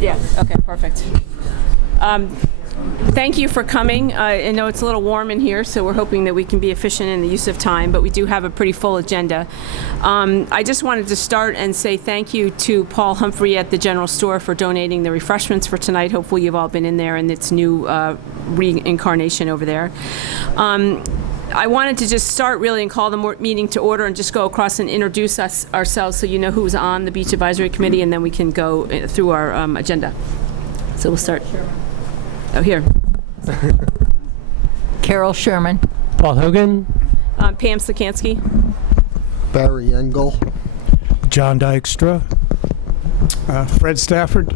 Yeah, okay, perfect. Thank you for coming. I know it's a little warm in here, so we're hoping that we can be efficient in the use of time, but we do have a pretty full agenda. I just wanted to start and say thank you to Paul Humphrey at the General Store for donating the refreshments for tonight. Hopefully you've all been in there in its new reincarnation over there. I wanted to just start really and call the meeting to order and just go across and introduce ourselves so you know who's on the Beach Advisory Committee, and then we can go through our agenda. So we'll start. Oh, here. Carol Sherman. Paul Hogan. Pam Slikansky. Barry Engel. John Dykstra. Fred Stafford.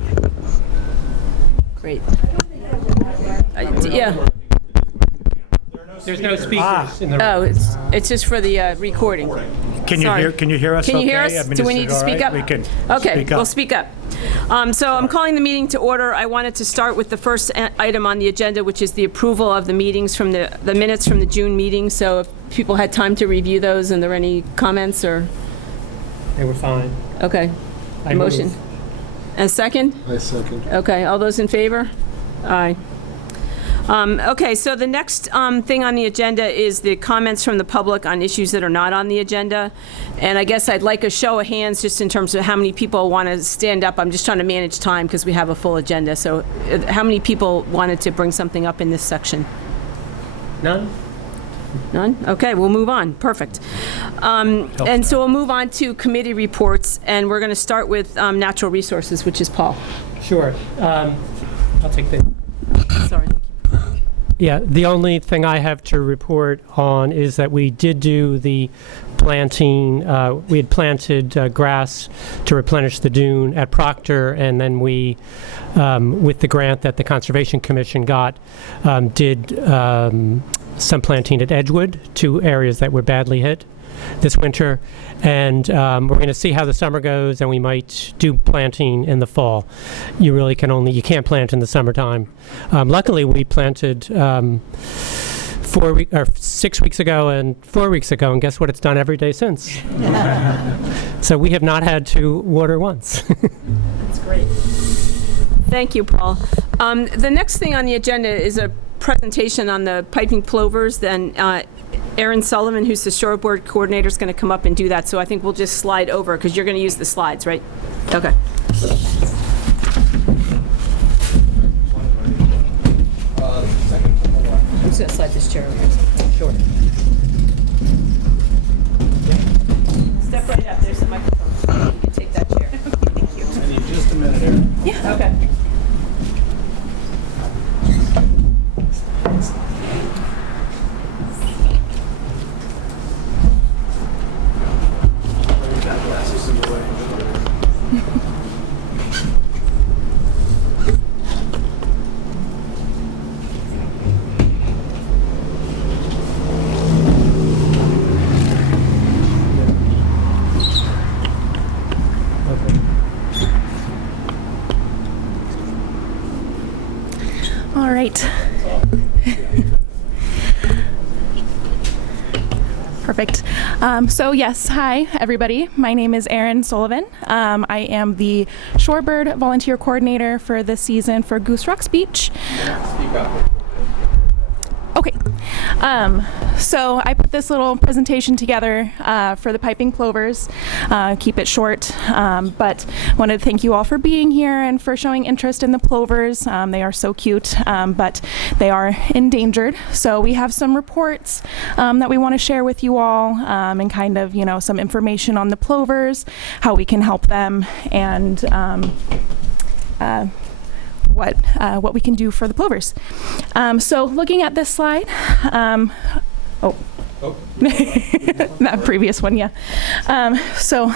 Great. Yeah. There's no speakers in the room. Oh, it's just for the recording. Can you hear us? Can you okay? hear us? I mean, Do we is need it to all speak right? up? We can Okay, speak up. we'll speak up. So I'm calling the meeting to order. I wanted to start with the first item on the agenda, which is the approval of the meetings from the minutes from the June meeting. So if people had time to review those, and there were any comments or? They were fine. Okay. I Motion. move. A second? I second. Okay, all those in favor? Aye. Okay, so the next thing on the agenda is the comments from the public on issues that are not on the agenda. And I guess I'd like a show of hands just in terms of how many people want to stand up. I'm just trying to manage time because we have a full agenda. So how many people wanted to bring something up in this section? None? None? Okay, we'll move on. Perfect. And so we'll move on to committee reports, and we're going to start with natural resources, which is Paul. Sure. I'll take the... Sorry. Yeah, the only thing I have to report on is that we did do the planting. We had planted grass to replenish the dune at Proctor, and then we, with the grant that the Conservation Commission got, did some planting at Edgewood, 2 areas that were badly hit this winter. And we're going to see how the summer goes, and we might do planting in the fall. You can't plant in the summertime. Luckily, we planted 6 weeks ago and 4 weeks ago, and guess what? It's done every day since. So we have not had to water once. That's great. Thank you, Paul. The next thing on the agenda is a presentation on the piping plovers. Then Erin Sullivan, who's the shoreboard coordinator, is going to come up and do that. So I think we'll just slide over because you're going to use the slides, right? Okay. I'm just going to slide this chair over. Sure. Step right up. There's the microphone. You can take that chair. Thank you. I need just a minute, Erin. Yeah. Okay. All right. Perfect. So yes, hi everybody. My name is Erin Sullivan. I am the Shorebird Volunteer Coordinator for this season for Goose Rocks Beach. Okay. So I put this little presentation together for the piping plovers. Keep it short, but wanted to thank you all for being here and for showing interest in the plovers. They are so cute, but they are endangered. So we have some reports that we want to share with you all, and kind of, some information on the plovers, how we can help them, and what we can do for the plovers. So looking at this slide, that previous one, yeah. So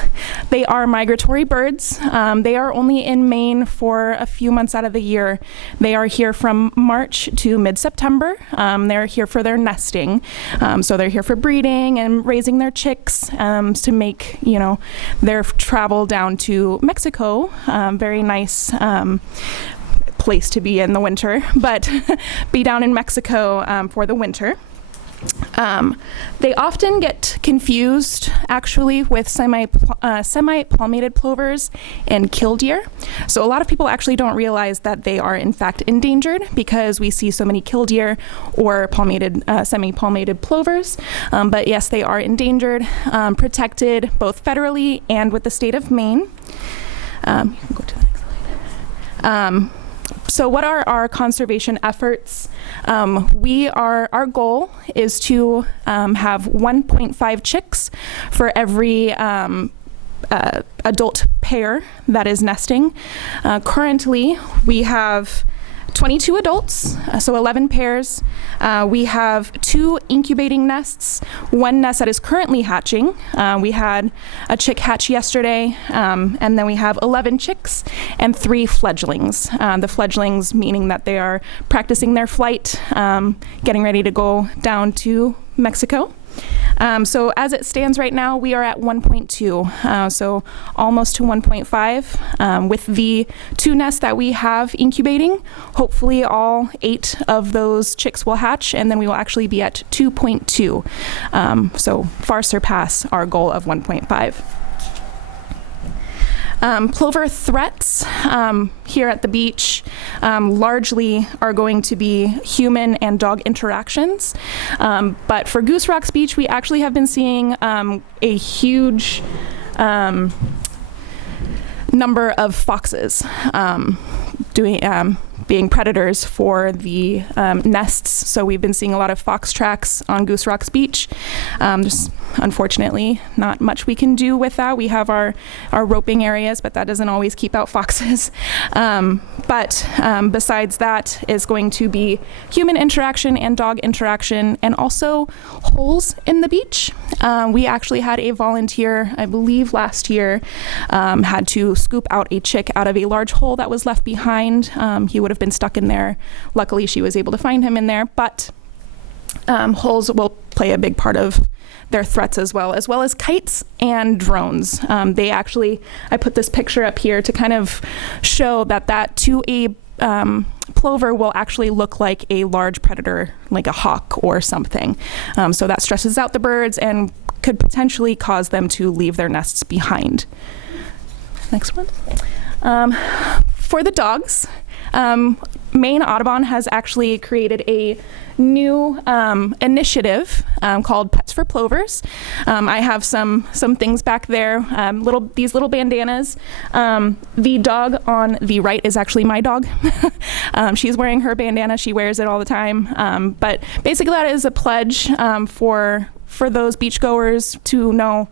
they are migratory birds. They are only in Maine for a few months out of the year. They are here from March to mid-September. They're here for their nesting. So they're here for breeding and raising their chicks, to make, their travel down to Mexico. Very nice place to be in the winter, but be down in Mexico for the winter. They often get confused, actually, with semi-palmated plovers and killdeer. So a lot of people actually don't realize that they are in fact endangered because we see so many killdeer or semi-palmated plovers. But yes, they are endangered, protected both federally and with the state of Maine. You can go to the next slide. So what are our conservation efforts? Our goal is to have 1.5 chicks for every adult pair that is nesting. Currently, we have 22 adults, so 11 pairs. We have 2 incubating nests, 1 nest that is currently hatching. We had a chick hatch yesterday, and then we have 11 chicks and 3 fledglings. The fledglings meaning that they are practicing their flight, getting ready to go down to Mexico. So as it stands right now, we are at 1.2, so almost to 1.5. With the 2 nests that we have incubating, hopefully all 8 of those chicks will hatch, and then we will actually be at 2.2. So far surpass our goal of 1.5. Plover threats here at the beach largely are going to be human and dog interactions. But for Goose Rocks Beach, we actually have been seeing a huge number of foxes being predators for the nests. So we've been seeing a lot of fox tracks on Goose Rocks Beach. Just unfortunately not much we can do with that. We have our roping areas, but that doesn't always keep out foxes. But besides that is going to be human interaction and dog interaction, and also holes in the beach. We actually had a volunteer, I believe last year, had to scoop out a chick out of a large hole that was left behind. He would have been stuck in there. Luckily, she was able to find him in there, but holes will play a big part of their threats as well as kites and drones. I put this picture up here to kind of show that to a plover will actually look like a large predator, like a hawk or something. So that stresses out the birds and could potentially cause them to leave their nests behind. Next one. For the dogs, Maine Audubon has actually created a new initiative called Pets for Plovers. I have some things back there, these little bandanas. The dog on the right is actually my dog. She's wearing her bandana. She wears it all the time. But basically that is a pledge for those beachgoers to know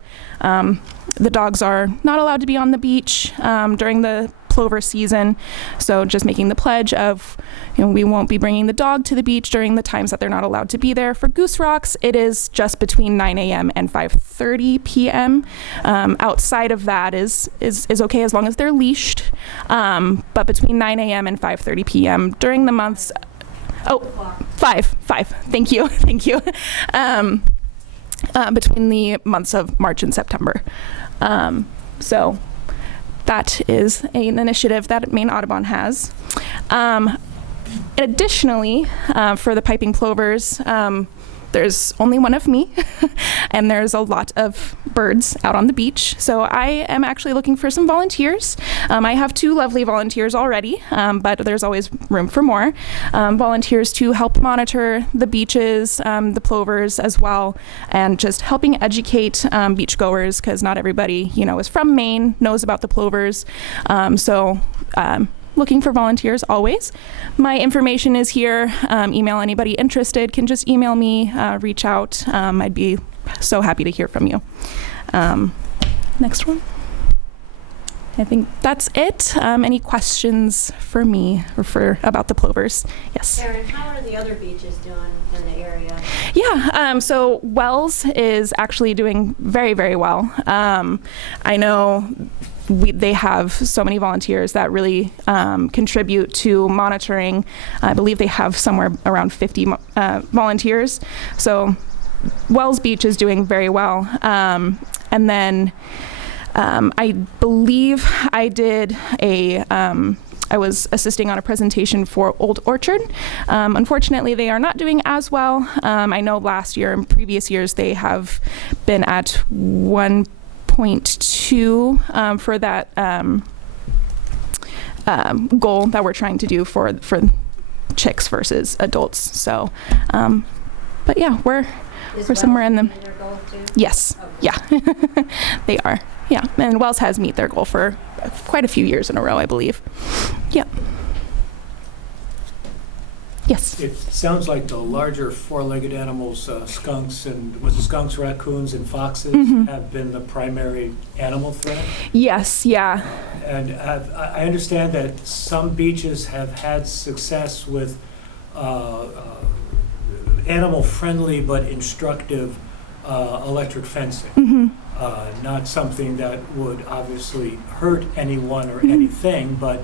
the dogs are not allowed to be on the beach during the plover season. So just making the pledge of, we won't be bringing the dog to the beach during the times that they're not allowed to be there. For Goose Rocks, it is just between 9 a.m. and 5:30 p.m. Outside of that is okay as long as they're leashed. But between 9 a.m. and 5:30 p.m. during the months, 5. Thank you. Between the months of March and September. So that is an initiative that Maine Audubon has. Additionally, for the piping plovers, there's only one of me, and there's a lot of birds out on the beach. So I am actually looking for some volunteers. I have 2 lovely volunteers already, but there's always room for more. Volunteers to help monitor the beaches, the plovers as well, and just helping educate beachgoers, because not everybody, is from Maine, knows about the plovers. Looking for volunteers always. My information is here. Email anybody interested, can just email me, reach out. I'd be so happy to hear from you. Next one. I think that's it. Any questions for me or about the plovers? Yes. Erin, how are the other beaches doing in the area? Yeah, so Wells is actually doing very, very well. I know they have so many volunteers that really contribute to monitoring. I believe they have somewhere around 50 volunteers. So Wells Beach is doing very well. And then I believe I did a I was assisting on a presentation for Old Orchard. Unfortunately, they are not doing as well. I know last year and previous years they have been at 1.2 for that goal that we're trying to do for chicks versus adults. So, but yeah, we're somewhere in them. Their goal too? Yes. Okay. Yeah. They are. Yeah. And Wells has met their goal for quite a few years in a row, I believe. Yep. Yes. It sounds like the larger four-legged animals, skunks and, was it skunks, raccoons, and foxes have been the primary animal threat? Yes. Yeah. And I understand that some beaches have had success with animal-friendly but instructive electric fencing. Not something that would obviously hurt anyone or anything, but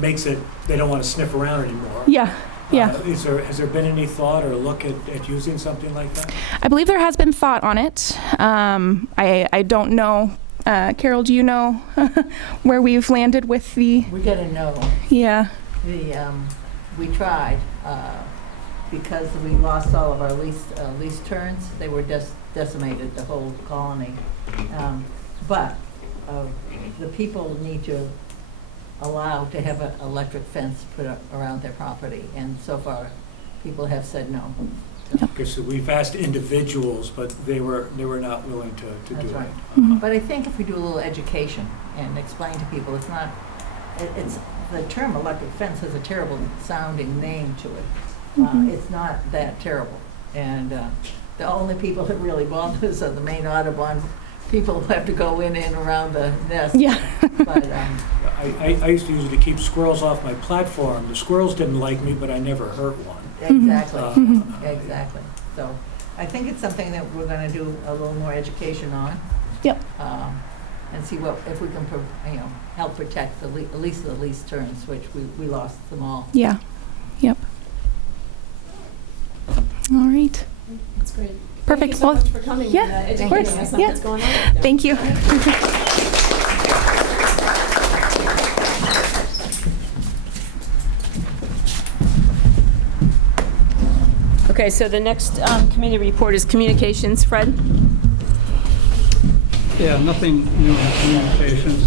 makes it, they don't want to sniff around anymore. Yeah. Yeah. Has there been any thought or look at using something like that? I believe there has been thought on it. I don't know. Carol, do you know where we've landed with the? We gotta know. Yeah. We tried, because we lost all of our lease turns. They were decimated, the whole colony. But the people need to allow to have an electric fence put up around their property, and so far, people have said no. Okay, so we've asked individuals, but they were not willing to do That's it. right. Mm-hmm. But I think if we do a little education and explain to people, it's not, it's, the term electric fence has a terrible sounding name to it. It's not that terrible. And the only people that really bother us are the main Audubon people who have to go in and around the nest. Yeah. But I used to use it to keep squirrels off my platform. The squirrels didn't like me, but I never hurt one. exactly, exactly. So I think it's something that we're going to do a little more education on. Yep. And see what, if we can, help protect at least the lease terms, which we lost them all. Yeah. Yep. All right. That's great. Perfect. Thank you so Well, much for coming yeah, and of educating course. us on Yeah. what's going on out there. Thank you. Okay, so the next committee report is communications. Fred? Yeah, nothing new in communications.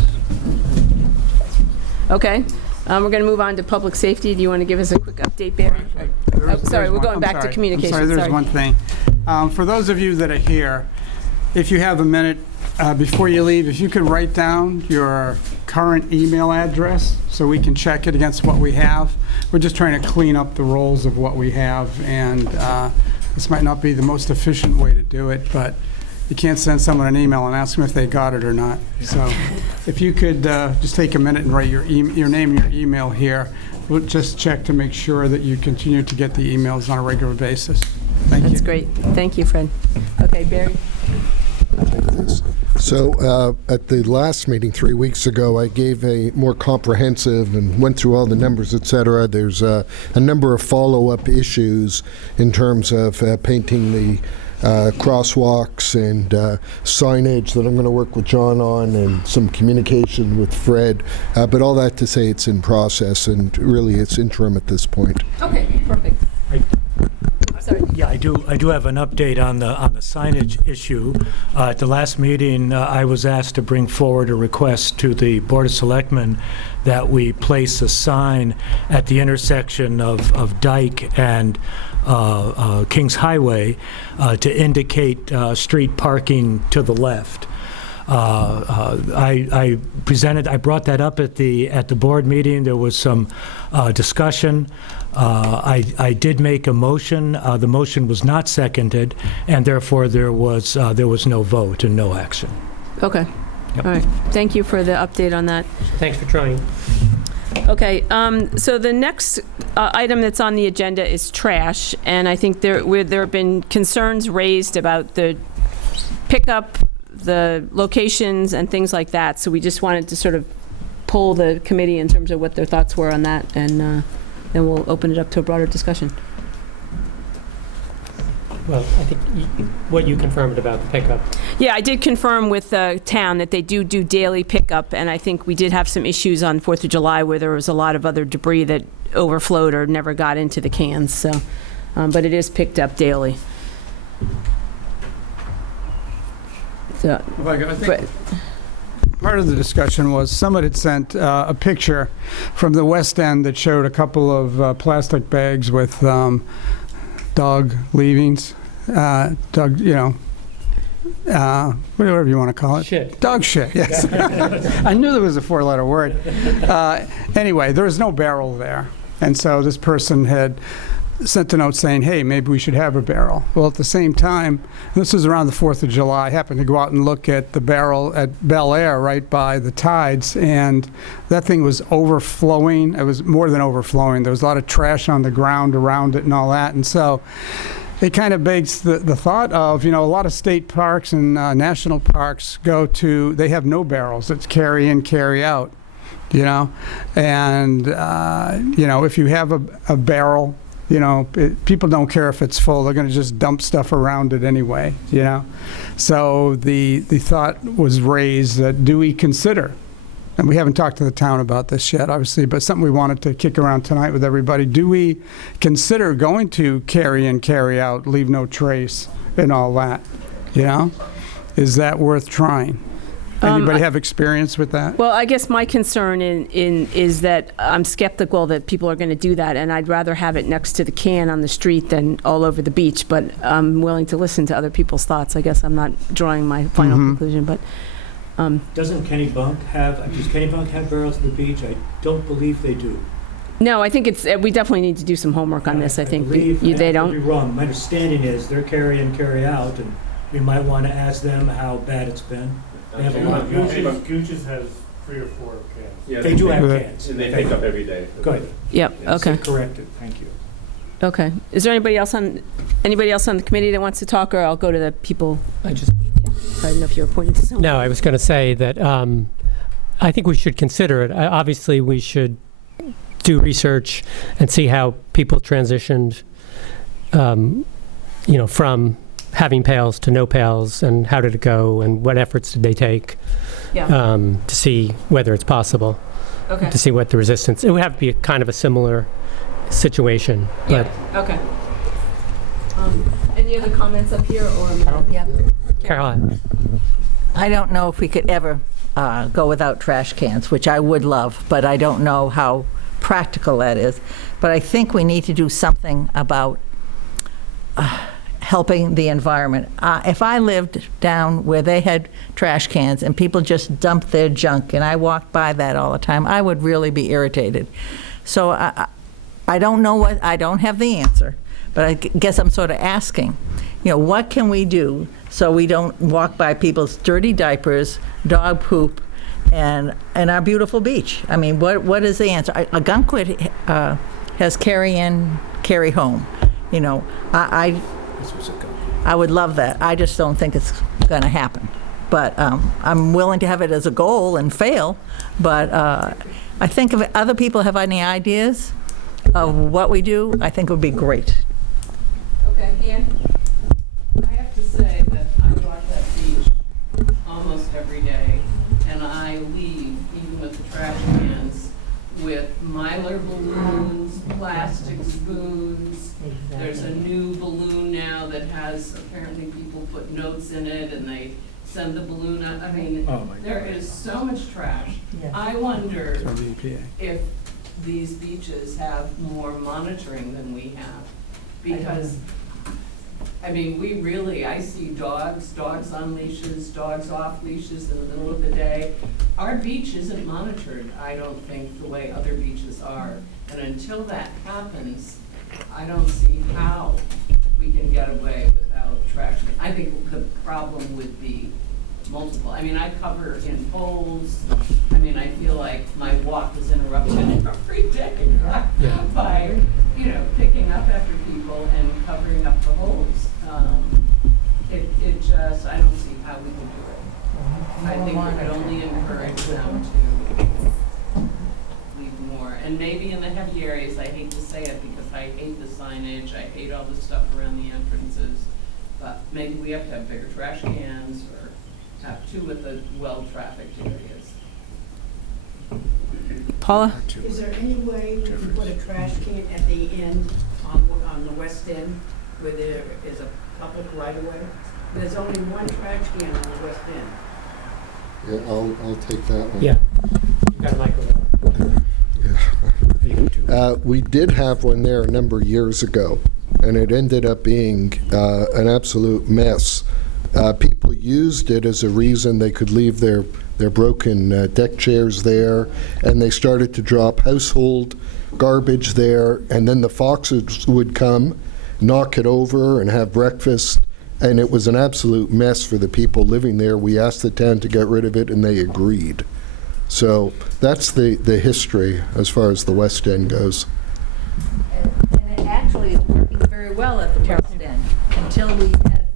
Okay. We're going to move on to public safety. Do you want to give us a quick update, Barry? Sorry, we're going back to communications. I'm sorry, there's Sorry. one thing. For those of you that are here, if you have a minute before you leave, if you could write down your current email address so we can check it against what we have. We're just trying to clean up the rolls of what we have, and this might not be the most efficient way to do it, but you can't send someone an email and ask them if they got it or not. So if you could just take a minute and write your name and your email here, we'll just check to make sure that you continue to get the emails on a regular basis. Thank you. That's great. Thank you, Fred. Okay, Barry? So at the last meeting 3 weeks ago, I gave a more comprehensive and went through all the numbers, et cetera. There's a number of follow-up issues in terms of painting the crosswalks and signage that I'm going to work with John on, and some communication with Fred. But all that to say it's in process, and really it's interim at this point. Okay, perfect. Sorry. Yeah, I do have an update on the signage issue. At the last meeting, I was asked to bring forward a request to the Board of Selectmen that we place a sign at the intersection of Dyke and Kings Highway to indicate street parking to the left. I brought that up at the board meeting. There was some discussion. I did make a motion. The motion was not seconded, and therefore there was no vote and no action. Okay. Yep. All right. Thank you for the update on that. Thanks for trying. Okay, so the next item that's on the agenda is trash, and I think there have been concerns raised about the pickup, the locations, and things like that. So we just wanted to sort of poll the committee in terms of what their thoughts were on that, and then we'll open it up to a broader discussion. Well, I think what you confirmed about the pickup. Yeah, I did confirm with the town that they do daily pickup, and I think we did have some issues on 4th of July where there was a lot of other debris that overflowed or never got into the cans, so, but it is picked up daily. So, I think part of the discussion was someone had sent a picture from the West End that showed a couple of plastic bags with dog leavings, dog, whatever you want to call it. Shit. Dog shit, yes. I knew there was a 4-letter word. Anyway, there was no barrel there. And so this person had sent a note saying, hey, maybe we should have a barrel. Well, at the same time, this was around the 4th of July, I happened to go out and look at the barrel at Bel Air right by the tides, and that thing was overflowing. It was more than overflowing. There was a lot of trash on the ground around it and all that. And so it kind of begs the thought of, a lot of state parks and national parks they have no barrels. It's carry in, carry out, And, if you have a barrel, people don't care if it's full. They're going to just dump stuff around it anyway, So the thought was raised that do we consider, and we haven't talked to the town about this yet, obviously, but something we wanted to kick around tonight with everybody, do we consider going to carry in, carry out, leave no trace and all that, Is that worth trying? Anybody have experience with that? well, I guess my concern is that I'm skeptical that people are going to do that, and I'd rather have it next to the can on the street than all over the beach, but I'm willing to listen to other people's thoughts. I guess I'm not drawing my final conclusion, but... Does Kenny Bunk have barrels at the beach? I don't believe they do. No, I think we definitely need to do some homework on this. I think believe, they I don't. could be wrong. My understanding is they're carry in, carry out, and we might want to ask them how bad it's been. They have a lot of Gooch's has 3 or 4 cans. Yeah, They do have cans. And they pick up every day. Good. Yep. Yes, Okay. corrected. Thank you. Okay. Is there anybody else on the committee that wants to talk, or I'll go to the people? I don't know if you're appointed to someone. No, I was going to say that I think we should consider it. Obviously, we should do research and see how people transitioned, from having pails to no pails, and how did it go, and what efforts did they take to see whether it's possible, to see what the resistance. It would have to be kind of a similar situation. But Okay. Any other comments up here, or? Yeah. Caroline, I don't know if we could ever go without trash cans, which I would love, but I don't know how practical that is. But I think we need to do something about helping the environment. If I lived down where they had trash cans and people just dumped their junk, and I walked by that all the time, I would really be irritated. So I don't know I don't have the answer, but I guess I'm sort of asking, what can we do so we don't walk by people's dirty diapers, dog poop, and our beautiful beach? I mean, what is the answer? Algonquin has carry in, carry home. I would love that. I just don't think it's going to happen. But I'm willing to have it as a goal and fail. But I think if other people have any ideas of what we do, I think it would be great. Okay, Ian? I have to say that I walk that beach almost every day, and I leave, even with the trash cans, with Mylar balloons, plastic spoons. There's a new balloon now that has, apparently people put notes in it and they send the balloon out. I mean, there is so much trash. Yeah. I wonder From the EPA. if these beaches have more monitoring than we have. Because, I mean, I see dogs on leashes, dogs off leashes in the middle of the day. Our beach isn't monitored, I don't think, the way other beaches are. And until that happens, I don't see how we can get away without trash. I think the problem would be multiple. I mean, I cover in holes. I mean, I feel like my walk is interrupted every day by, picking up after people and covering up the holes. I don't see how we can do it. I think we could only encourage them to leave more. And maybe in the heavy areas, I hate to say it because I hate the signage, I hate all the stuff around the entrances. But maybe we have to have bigger trash cans or have two at the well-trafficked areas. Paula? Is there any way we can put a trash can at the end on the west end where there is a public right of way? There's only one trash can on the west end. Yeah, I'll take that one. Yeah. You got a microphone. We did have one there a number of years ago, and it ended up being an absolute mess. People used it as a reason they could leave their broken deck chairs there, and they started to drop household garbage there, and then the foxes would come, knock it over, and have breakfast, and it was an absolute mess for the people living there. We asked the town to get rid of it, and they agreed. So that's the history as far as the West End goes. And it actually is working very well at the West End until we had,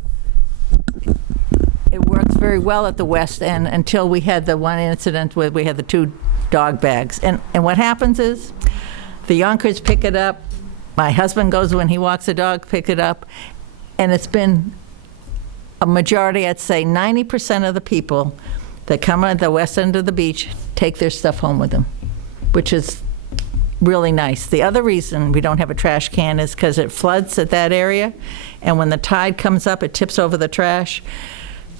it works very well at the West End until we had the one incident where we had the 2 dog bags. And what happens is the Yonkers pick it up, my husband goes when he walks the dog, pick it up, and it's been a majority, I'd say 90% of the people that come at the west end of the beach take their stuff home with them, which is really nice. The other reason we don't have a trash can is because it floods at that area, and when the tide comes up, it tips over the trash,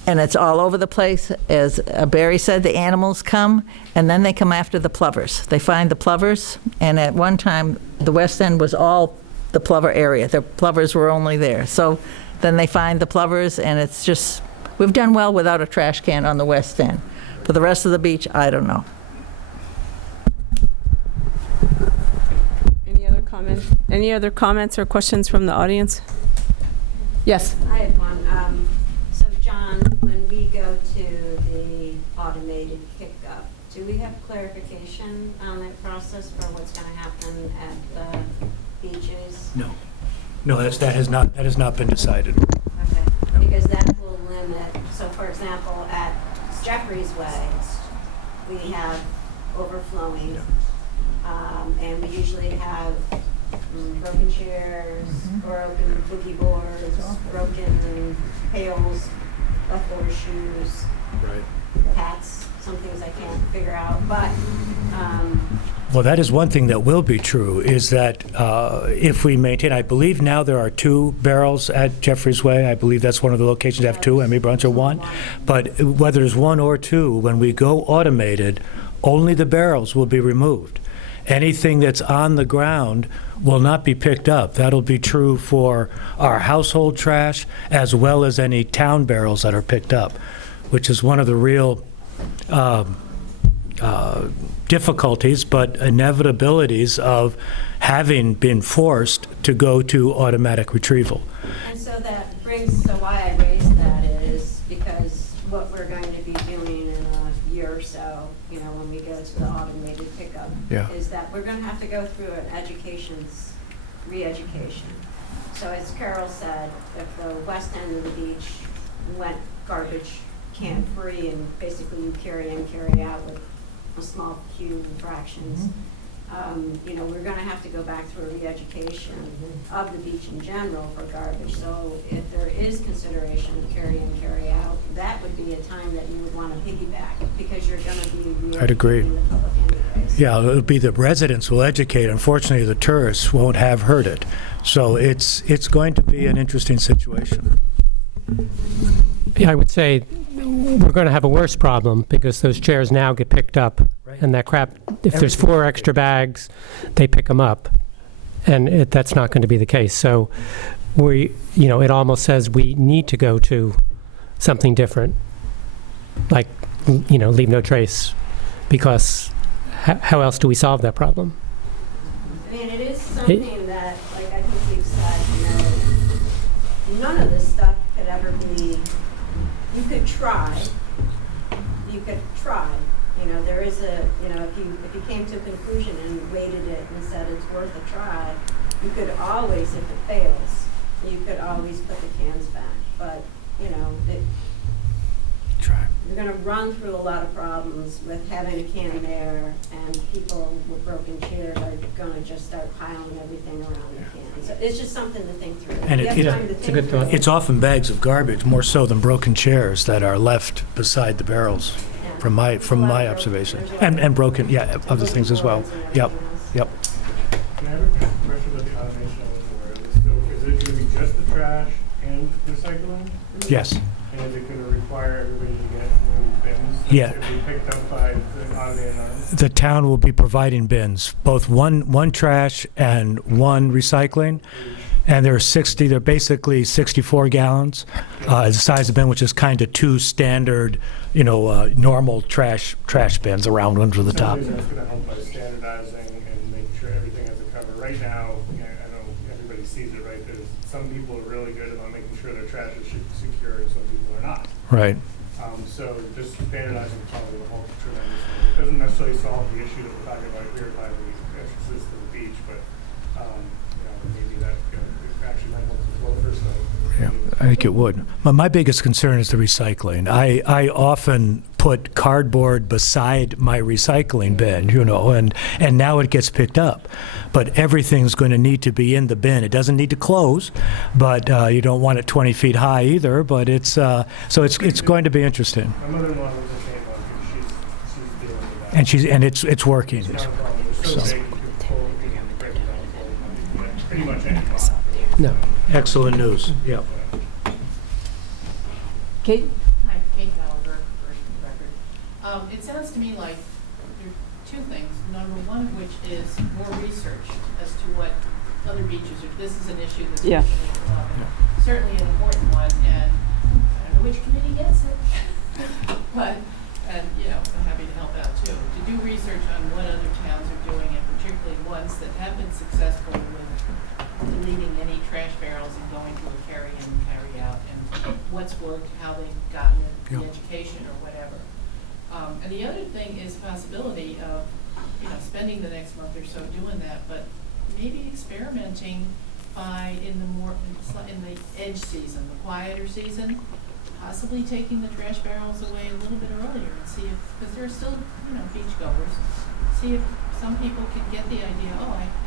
and it's all over the place. As Barry said, the animals come, and then they come after the plovers. They find the plovers, and at one time, the west end was all the plover area. The plovers were only there. So then they find the plovers, and it's just, we've done well without a trash can on the west end. For the rest of the beach, I don't know. Any other comments or questions from the audience? Yes. I have one. So John, when we go to the automated pickup, do we have clarification on that process for what's going to happen at the beaches? No, that has not been decided. Okay, because that will limit, so for example, at Jeffrey's Way, we have overflowing, and we usually have broken chairs, broken boogie boards, broken pails, leftover shoes, hats, some things I can't figure out, but Well, that is one thing that will be true, is that if we maintain, I believe now there are 2 barrels at Jeffrey's Way. I believe that's one of the locations that have 2, and maybe Bruns are 1. But whether it's 1 or 2, when we go automated, only the barrels will be removed. Anything that's on the ground will not be picked up. That'll be true for our household trash as well as any town barrels that are picked up, which is one of the real difficulties, but inevitabilities of having been forced to go to automatic retrieval. and so that brings, so why I raised that is because what we're going to be doing in a year or so, you know, when we go to the automated pickup, is that we're going to have to go through an re-education. So as Carol said, if the west end of the beach went garbage can free and basically you carry in, carry out with a small few fractions, you know, we're going to have to go back through a re-education of the beach in general for garbage. So if there is consideration of carry in, carry out, that would be a time that you would want to piggyback because you're going to be I'd agree. re-educating the public anyways. Yeah, it'll be the residents will educate. Unfortunately, the tourists won't have heard it. So it's going to be an interesting situation. Yeah, I would say we're going to have a worse problem because those chairs now get picked up, and that crap, if there's 4 extra bags, they pick them up, and that's not going to be the case. So it almost says we need to go to something different, like, leave no trace, because how else do we solve that problem? I mean, it is something that, like I think you've said, none of this stuff could ever be, you could try, there is if you came to a conclusion and weighted it and said it's worth a try, you could always, if it fails, you could always put the cans back, but, Try. you're gonna run through a lot of problems with having a can there, and people with broken chairs are gonna just start piling everything around the can. So it's just something to think through. And You have time to it's a think good through thought. it. It's often bags of garbage, more so than broken chairs that are left beside the barrels, Yeah. from my There's a lot of observation. there's a lot And broken, yeah, other things as well. boards and Yep, everything else. yep. Can I have a question about the automation of the So is it gonna be just the trash and recycling? Yes. And is it gonna require everybody to get new bins? that Yeah. can be picked up by the automated arms? The town will be providing bins, both one trash and one recycling. And they're basically 64 gallons, the size of bin, which is kind of two standard, normal trash bins around one to the top. Some reason it's gonna help by standardizing and making sure everything has a cover. Right now, I know everybody sees it, right? There's some people are really good about making sure their trash is secure, and some people are not. Right. So just standardizing probably will help tremendously. It doesn't necessarily solve the issue that we're talking about here by the entrances to the beach, but maybe that it actually might help the flow first. Yeah, I think it would. My biggest concern is the recycling. I often put cardboard beside my recycling bin, and now it gets picked up. But everything's going to need to be in the bin. It doesn't need to close, but you don't want it 20 feet high either. But it's going to be interesting. My mother-in-law lives in St. Mark, she's dealing with that. And it's working. It's not a problem. They're so So- big, you can pull and break them down, pretty much any box. No. Excellent news. Yep. Kate? Hi, Kate Gallagher, for the record. It sounds to me like there are two things. Number one of which is more research as to what other beaches are. This is an issue that's Yeah. certainly an important one, and I don't know which committee gets it, but I'm happy to help out too. To do research on what other towns are doing, and particularly ones that have been successful with deleting any trash barrels and going to a carry-in and carry-out, and what's worked, how they've gotten it, the Yeah. education or whatever. And the other thing is possibility of, spending the next month or so doing that, but maybe experimenting in the edge season, the quieter season, possibly taking the trash barrels away a little bit earlier and see if, because there are still, beachgoers, see if some people can get the idea,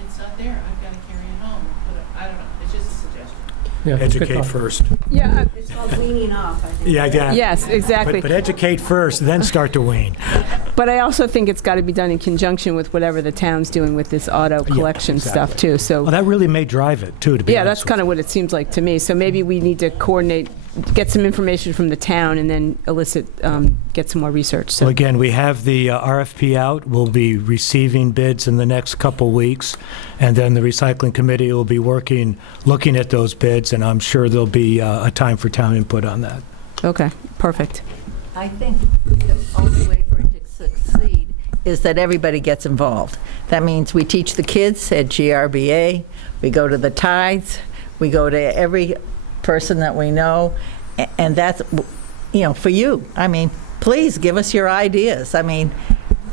it's not there, I've got to carry it home. But I don't know, it's just a suggestion. Yeah, it's a good Educate thought. first. Yeah. It's called weaning off, I think. Yeah. Yes, exactly. But educate first, then start to wean. But I also think it's got to be done in conjunction with whatever the town's doing with this auto collection stuff exactly. too. So Well, that really may drive it too. To be yeah, honest that's with kind you. of what it seems like to me. So maybe we need to coordinate, get some information from the town, and then get some more research. So Well, again, we have the RFP out. We'll be receiving bids in the next couple weeks, and then the recycling committee will be looking at those bids, and I'm sure there'll be a time for town input on that. okay, perfect. I think the only way for it to succeed is that everybody gets involved. That means we teach the kids at GRBA, we go to the tides, we go to every person that we know, and that's, for you. I mean, please give us your ideas. I mean,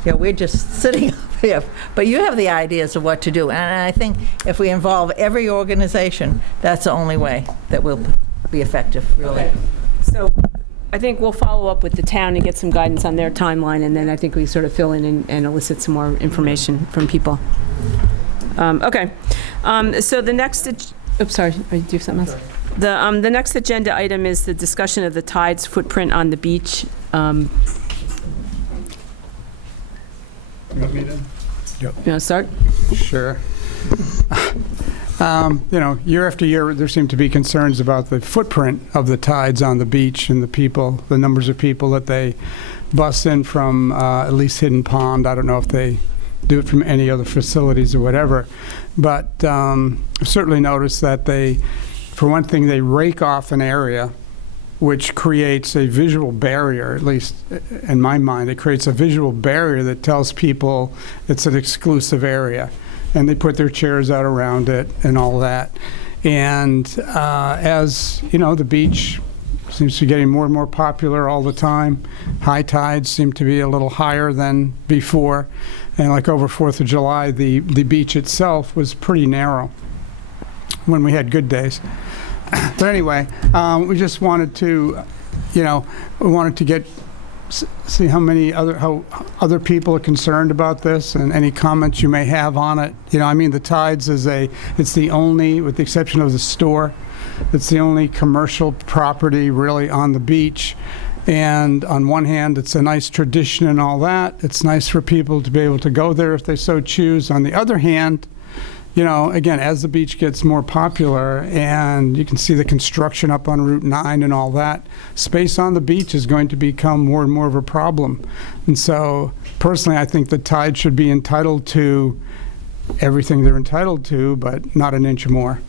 we're just sitting up here, but you have the ideas of what to do. And I think if we involve every organization, that's the only way that we'll be effective, really. Okay. So I think we'll follow up with the town and get some guidance on their timeline, and then I think we sort of fill in and elicit some more information from people. Okay. So the next, oops, sorry, do you have something else? The next agenda item is the discussion of the tide's footprint on the beach. You want me to? You want to start? Sure. Year after year, there seem to be concerns about the footprint of the tides on the beach and the numbers of people that they bus in from at least Hidden Pond. I don't know if they do it from any other facilities or whatever. But I've certainly noticed that for one thing, they rake off an area which creates a visual barrier, at least in my mind. It creates a visual barrier that tells people it's an exclusive area. And they put their chairs out around it and all that. And as the beach seems to be getting more and more popular all the time. High tides seem to be a little higher than before. And like over 4th of July, the beach itself was pretty narrow when we had good days. But anyway, we just wanted to, we wanted to get see how other people are concerned about this, and any comments you may have on it. You know, I mean, the Tides it's the only, with the exception of the store, it's the only commercial property really on the beach. And on one hand, it's a nice tradition and all that. It's nice for people to be able to go there if they so choose. On the other hand, you know, again, as the beach gets more popular and you can see the construction up on Route 9 and all that, space on the beach is going to become more and more of a problem. And so, personally, I think the Tide should be entitled to everything they're entitled to, but not an inch more.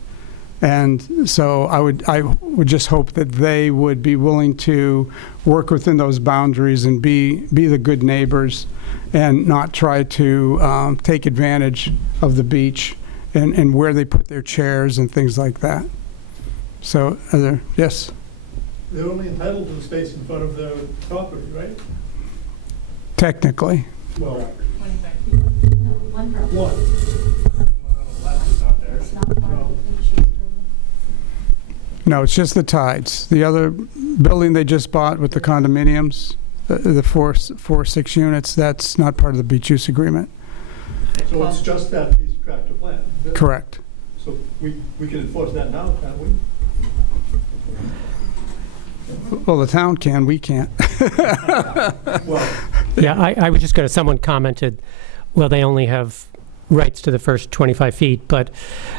And so I would just hope that they would be willing to work within those boundaries and be the good neighbors and not try to take advantage of the beach and where they put their chairs and things like that. So, yes? They're only entitled to the space in front of their property, right? Technically. Well, 25 feet. one. No, it's just the Tides. The other building they just bought with the condominiums, the 6 units, that's not part of the beach use agreement. So it's just that piece of tract of land? Correct. So we can enforce that now, can't we? Well, the town can, we can't. Well, Yeah, I was just going to, someone commented, well, they only have rights to the first 25 feet, but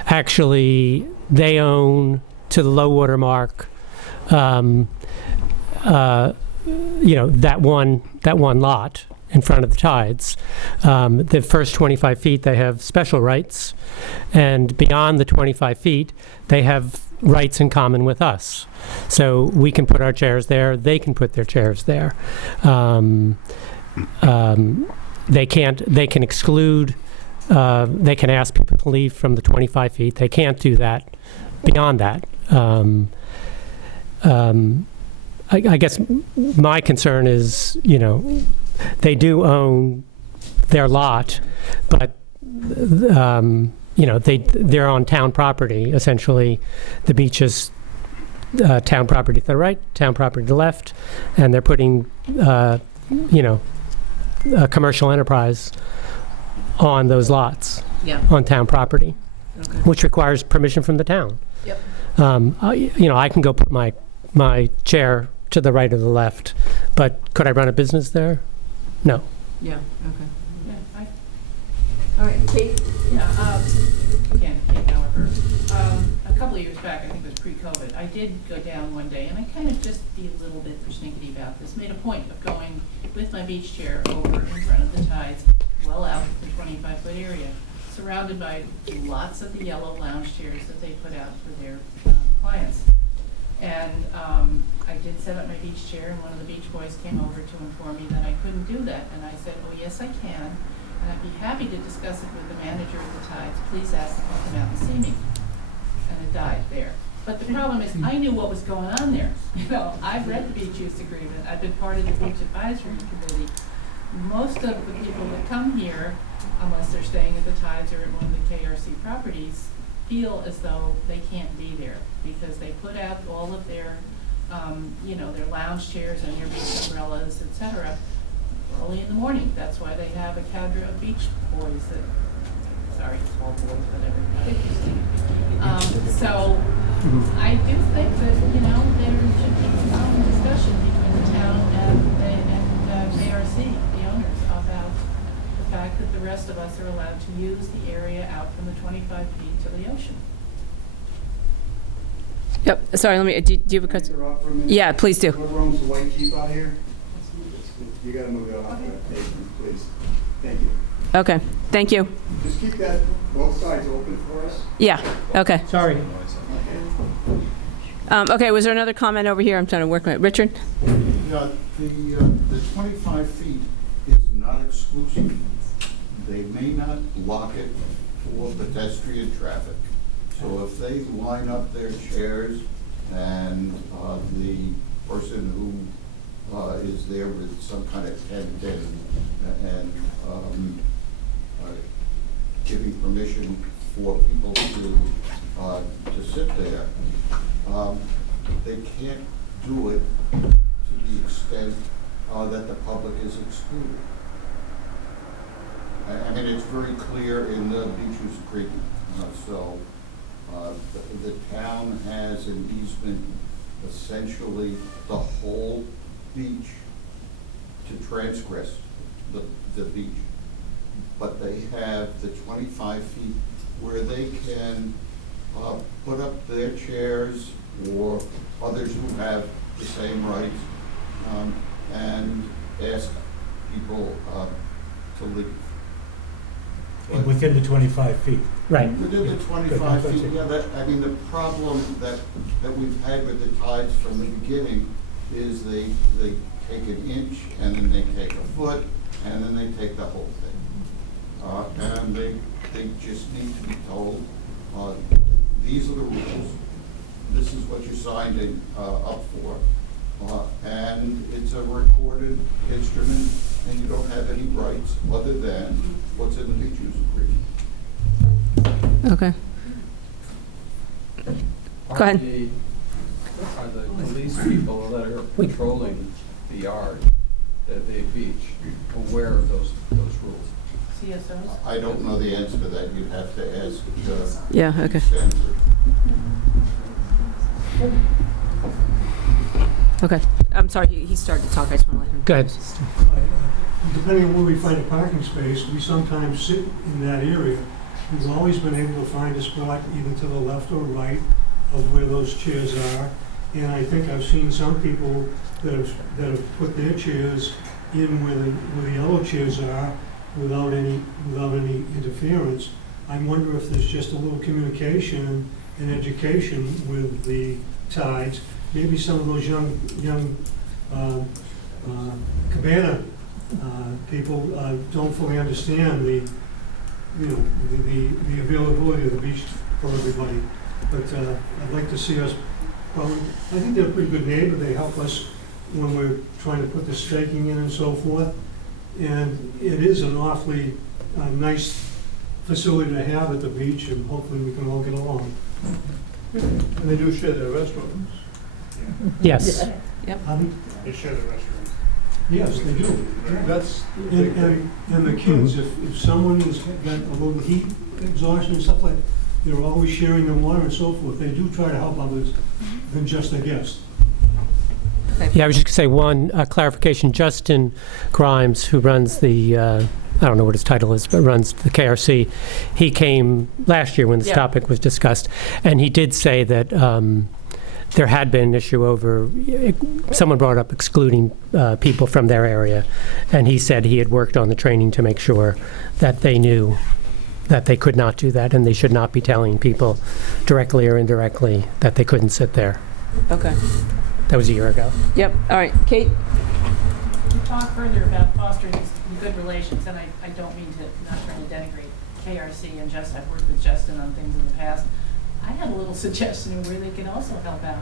actually they own to the low water mark, you know, that one lot in front of the Tides. The first 25 feet, they have special rights, and beyond the 25 feet, they have rights in common with us. So we can put our chairs there, they can put their chairs there. They can exclude, they can ask people to leave from the 25 feet. They can't do that beyond that. I guess my concern is, you know, they do own their lot, but you know, they're on town property, essentially. The beach is town property to the right, town property to the left, and they're putting, you know, a commercial enterprise on those lots, on town property, which requires permission from the town. Yep. You know, I can go put my chair to the right or the left, but could I run a business there? No. Yeah, okay. Yeah, All right, Kate? Again, Kate Gallagher. A couple of years back, I think it was pre-COVID, I did go down one day, and I kind of just be a little bit persnickety about this, made a point of going with my beach chair over in front of the Tides, well out the 25-foot area, surrounded by lots of the yellow lounge chairs that they put out for their clients. And I did set up my beach chair, and one of the beach boys came over to inform me that I couldn't do that. And I said, oh, yes, I can. And I'd be happy to discuss it with the manager of the Tides. Please ask them to come out and see me. And it died there. But the problem is, I knew what was going on there. You know, I've read the beach use agreement. I've been part of the beach advisory committee. Most of the people that come here, unless they're staying at the Tides or at one of the KRC properties, feel as though they can't be there because they put out all of their, you know, their lounge chairs and their beach umbrellas, etc. early in the morning. That's why they have a cadre of beach boys that, sorry, small boys, whatever. So I do think that, you know, there should be some discussion between the town and KRC, the owners, about the fact that the rest of us are allowed to use the area out from the 25 feet to the ocean. Yep, sorry, let me, do you have a question? Interrupt for a minute? Yeah, please do. Whoever owns the white Jeep out here, you gotta move it off that pavement, please. Thank you. Okay, thank you. Just keep that, both sides open for us. Yeah, okay. Sorry. Okay, was there another comment over here? I'm trying to work my, Richard? Yeah, the 25 feet is not exclusive. They may not block it for pedestrian traffic. So if they line up their chairs and the person who is there with some kind of tent and giving permission for people to sit there, they can't do it to the extent that the public is excluded. I mean, it's very clear in the beach use agreement. The town has an easement, essentially the whole beach, to transgress the beach. But they have the 25 feet where they can put up their chairs, or others who have the same rights, and ask people to leave. And within the 25 feet. Right. Within the 25 feet, yeah, I mean, the problem that we've had with the tides from the beginning is they take an inch, and then they take a foot, and then they take the whole thing. And they just need to be told, these are the rules, this is what you signed up for, and it's a recorded instrument, and you don't have any rights other than what's in the beach use agreement. Okay. Go ahead. Are the police people that are patrolling the yard, the beach, aware of those rules? CSOs? I don't know the answer to that. You'd have to ask. Yeah, okay. Stanford. Okay. I'm sorry, he started to talk. I just want to let him. Go ahead. Depending on where we find a parking space, we sometimes sit in that area. We've always been able to find a spot either to the left or right of where those chairs are. And I think I've seen some people that have put their chairs in where the yellow chairs are without any interference. I wonder if there's just a little communication and education with the tides. Maybe some of those young cabana people don't fully understand the availability of the beach for everybody. But I'd like to see us, well, I think they're a pretty good neighbor. They help us when we're trying to put the staking in and so forth. And it is an awfully nice facility to have at the beach, and hopefully we can all get along. And they do share their restrooms. Yes. Yep. They share the restrooms. Yes, they do. That's and the kids, if someone has got a little heat exhaustion and stuff like that, they're always sharing the water and so forth. They do try to help others than just a guest. Yeah, I was just going to say one clarification. Justin Grimes, who runs the, I don't know what his title is, but runs the KRC, he came last year when this topic was discussed, and he did say that there had been an issue over, someone brought up excluding people from their area, and he said he had worked on the training to make sure that they knew that they could not do that, and they should not be telling people directly or indirectly that they couldn't sit there. Okay. That was a year ago. Yep. All right. Kate? You talk further about fostering these good relations, and I don't mean to, not trying to denigrate KRC, and I've worked with Justin on things in the past. I had a little suggestion of where they can also help out.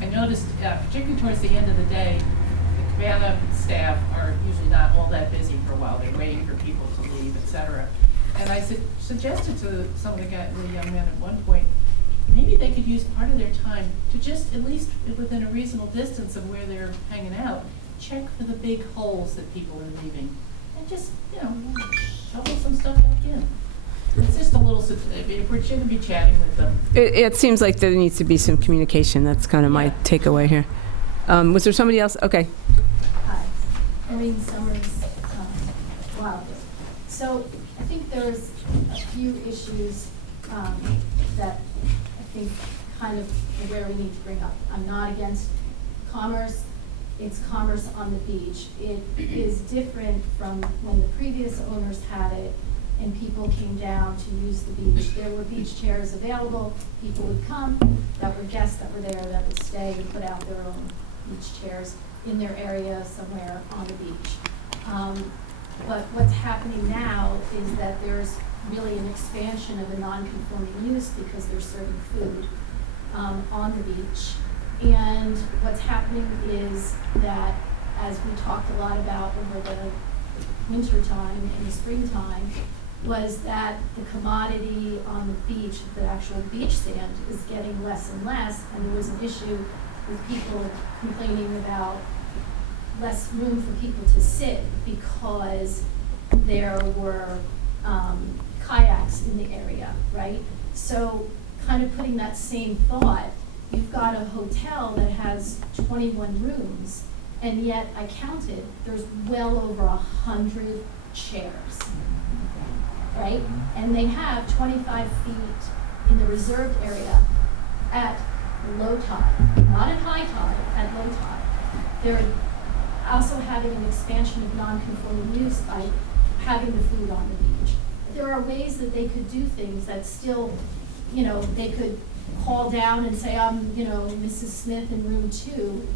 I noticed, particularly towards the end of the day, the cabana staff are usually not all that busy for a while. They're waiting for people to leave, etc. And I suggested to some of the young men at one point, maybe they could use part of their time to just, at least within a reasonable distance of where they're hanging out, check for the big holes that people are leaving. And just, shovel some stuff back in. It's just a little, if we're going to be chatting with them. It seems like there needs to be some communication. That's kind of my takeaway here. Was there somebody else? Okay. Hi, Maureen Summers, Wildwood. So I think there's a few issues that I think kind of where we need to bring up. I'm not against commerce. It's commerce on the beach. It is different from when the previous owners had it and people came down to use the beach. There were beach chairs available. People would come, that were guests that were there, that would stay and put out their own beach chairs in their area somewhere on the beach. But what's happening now is that there's really an expansion of a non-conforming use because they're serving food on the beach. And what's happening is that, as we talked a lot about over the winter time and the springtime, was that the commodity on the beach, the actual beach sand, is getting less and less, and there was an issue with people complaining about less room for people to sit because there were kayaks in the area, right? So kind of putting that same thought, you've got a hotel that has 21 rooms, and yet I counted, there's well over 100 chairs, right? And they have 25 feet in the reserved area at low tide, not at high tide, at low tide. They're also having an expansion of non-conforming use by having the food on the beach. There are ways that they could do things that still, you know, they could call down and say, I'm, you know, Mrs. Smith in room 2,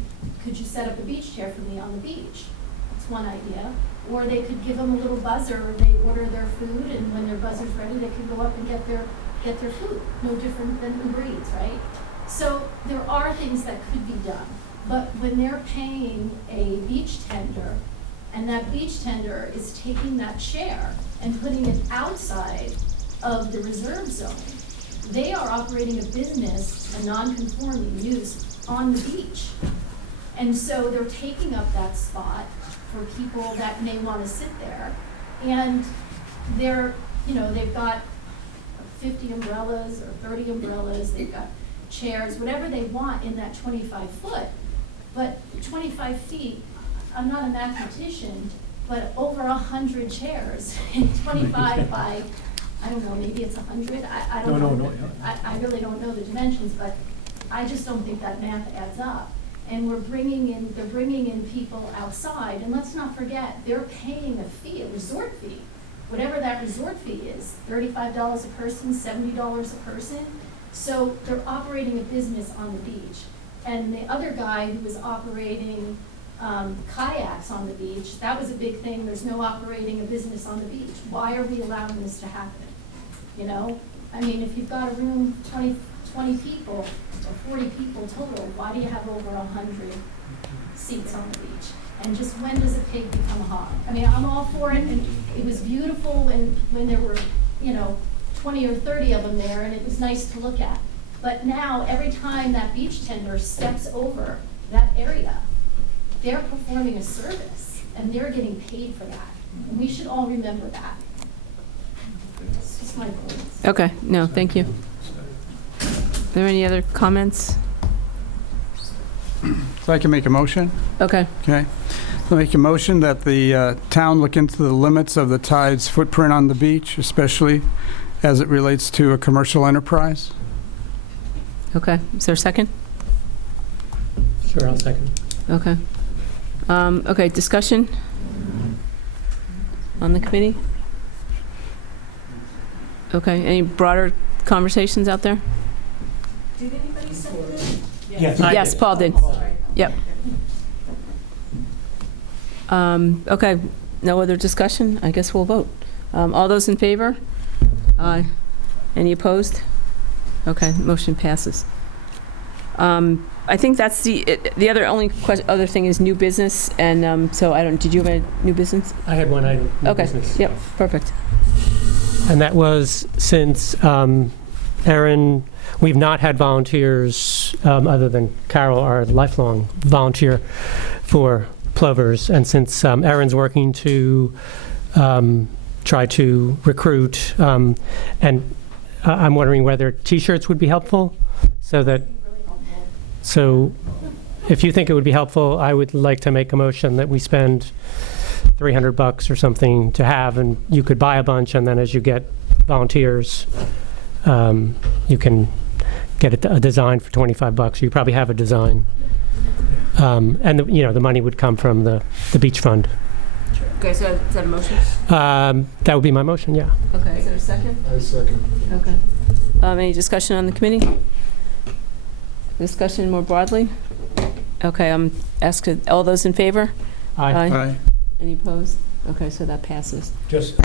could you set up a beach chair for me on the beach? That's one idea. Or they could give them a little buzzer, they order their food, and when their buzzer's ready, they can go up and get their food. No different than Uber Eats, right? So there are things that could be done. But when they're paying a beach tender, and that beach tender is taking that chair and putting it outside of the reserve zone, they are operating a business, a non-conforming use, on the beach. And so they're taking up that spot for people that may want to sit there. And they're, you know, they've got 50 umbrellas or 30 umbrellas, they've got chairs, whatever they want in that 25 foot. But 25 feet, I'm not a mathematician, but over 100 chairs in 25 by, I don't know, maybe it's 100. I don't know. I really don't know the dimensions, but I just don't think that math adds up. And they're bringing in people outside, and let's not forget, they're paying a fee, a resort fee, whatever that resort fee is, $35 a person, $70 a person. So they're operating a business on the beach. And the other guy who was operating kayaks on the beach, that was a big thing. There's no operating a business on the beach. Why are we allowing this to happen? You know, I mean, if you've got a room, 20 people or 40 people total, why do you have over 100 seats on the beach? And just when does a pig become a hog? I mean, I'm all for it, and it was beautiful when there were, you know, 20 or 30 of them there, and it was nice to look at. But now, every time that beach tender steps over that area, they're performing a service, and they're getting paid for that. And we should all remember that. It's just my point. Okay, no, thank you. Are there any other comments? So I can make a motion? Okay. Okay. I'll make a motion that the town look into the limits of the tide's footprint on the beach, especially as it relates to a commercial enterprise. Okay, is there a second? Sure, I'll second. Okay. Okay, discussion on the committee? Okay, any broader conversations out there? Did anybody second it? Yes. Yes, Paul did. Yep. Okay, no other discussion? I guess we'll vote. All those in favor? Aye. Any opposed? Okay, motion passes. I think that's the other thing is new business, and so did you have a new business? I had one item. New Okay, business. yep, perfect. And that was since Erin, we've not had volunteers other than Carol, our lifelong volunteer for plovers. And since Erin's working to try to recruit, and I'm wondering whether T-shirts would be helpful, so if you think it would be helpful, I would like to make a motion that we spend $300 or something to have, and you could buy a bunch, and then as you get volunteers, you can get a design for $25. You probably have a design, and the money would come from the beach fund. Okay, so is that a motion? That would be my motion, yeah. Okay, is there a second? I second. Okay. Any discussion on the committee? Discussion more broadly? Okay, ask all those in favor? Aye. Aye. Any opposed? Okay, so that passes. Just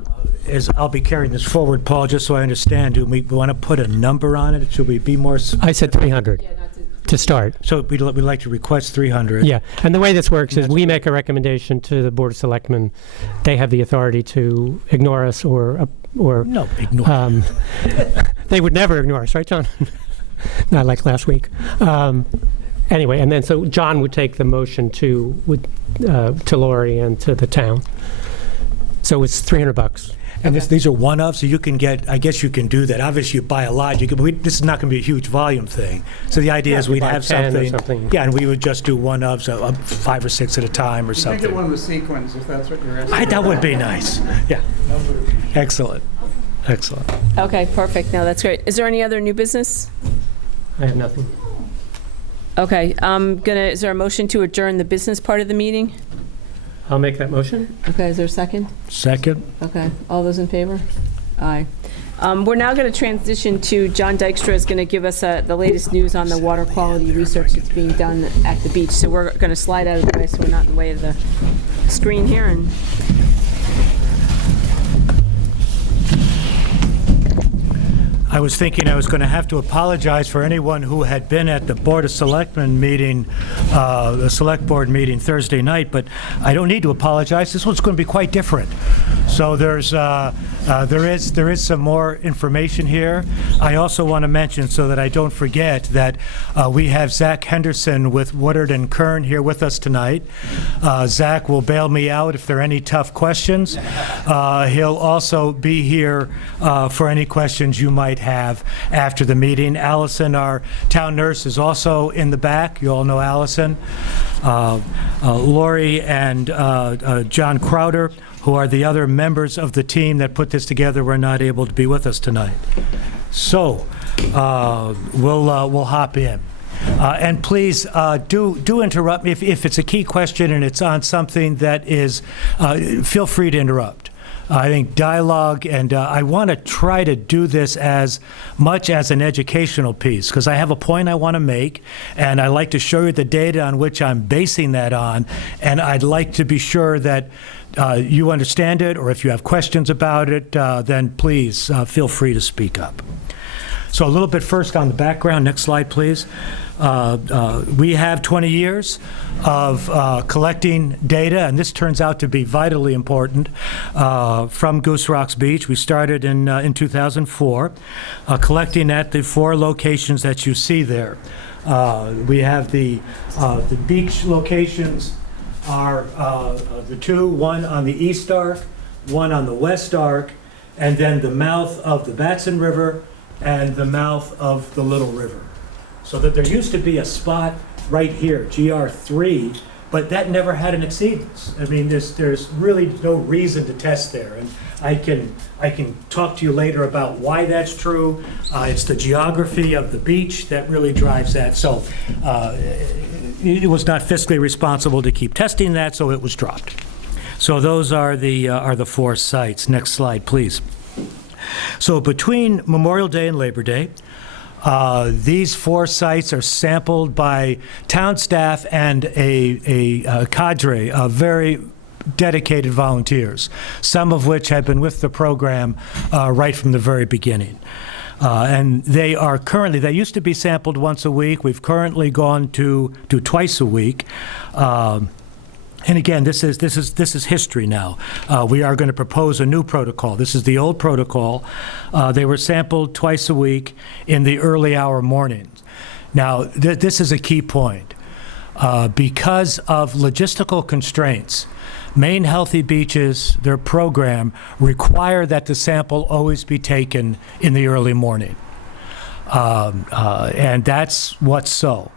as I'll be carrying this forward, Paul, just so I understand, do we want to put a number on it? Should we be more? I said 300 to start. So we'd like to request 300. Yeah, and the way this works is we make a recommendation to the Board of Selectmen. They have the authority to ignore us or No, ignore. They would never ignore us, right, John? Not like last week. Anyway, and then so John would take the motion would to Lori and to the town. So it's $300. And these are one-of, so you can get, I guess you can do that. Obviously, you buy a lot, this is not going to be a huge volume thing. So the idea Yeah, is you we'd buy have 10 or something. something. Yeah, and we would just do one-ofs, 5 or 6 at a time or You can something. get one with sequins, if that's what you're asking. That would be nice. Yeah. Excellent. Excellent. Okay, perfect. No, that's great. Is there any other new business? I have nothing. Okay, is there a motion to adjourn the business part of the meeting? I'll make that motion. Okay, is there a second? Second. Okay, all those in favor? Aye. We're now going to transition to John Dykstra is going to give us the latest news on the water quality research that's being done at the beach. So we're going to slide out of the way so we're not in the way of the screen here. And I was thinking I was going to have to apologize for anyone who had been at the Board of Selectmen meeting, the Select Board meeting Thursday night, but I don't need to apologize. This one's going to be quite different. So there is some more information here. I also want to mention, so that I don't forget, that we have Zach Henderson with Woodard and Kern here with us tonight. Zach will bail me out if there are any tough questions. He'll also be here for any questions you might have after the meeting. Allison, our town nurse, is also in the back. You all know Allison. Lori and John Crowder, who are the other members of the team that put this together, were not able to be with us tonight. So we'll hop in. And please do interrupt me if it's a key question and it's on something that is, feel free to interrupt. I think dialogue, and I want to try to do this as much as an educational piece, because I have a point I want to make, and I like to show you the data on which I'm basing that on, and I'd like to be sure that you understand it, or if you have questions about it, then please feel free to speak up. So a little bit first on the background. Next slide, please. We have 20 years of collecting data, and this turns out to be vitally important, from Goose Rocks Beach. We started in 2004, collecting at the 4 locations that you see there. We have the beach locations are the 2, one on the East Arc, one on the West Arc, and then the mouth of the Batson River and the mouth of the Little River. So that there used to be a spot right here, GR3, but that never had an exceedance. I mean, there's really no reason to test there. And I can talk to you later about why that's true. It's the geography of the beach that really drives that. So it was not fiscally responsible to keep testing that, so it was dropped. So those are the 4 sites. Next slide, please. So between Memorial Day and Labor Day, these 4 sites are sampled by town staff and a cadre of very dedicated volunteers, some of which have been with the program right from the very beginning. And they used to be sampled once a week. We've currently gone to twice a week. And again, this is history now. We are going to propose a new protocol. This is the old protocol. They were sampled twice a week in the early hour mornings. Now, this is a key point. Because of logistical constraints, Maine Healthy Beaches, their program, require that the sample always be taken in the early morning. And that's what's so.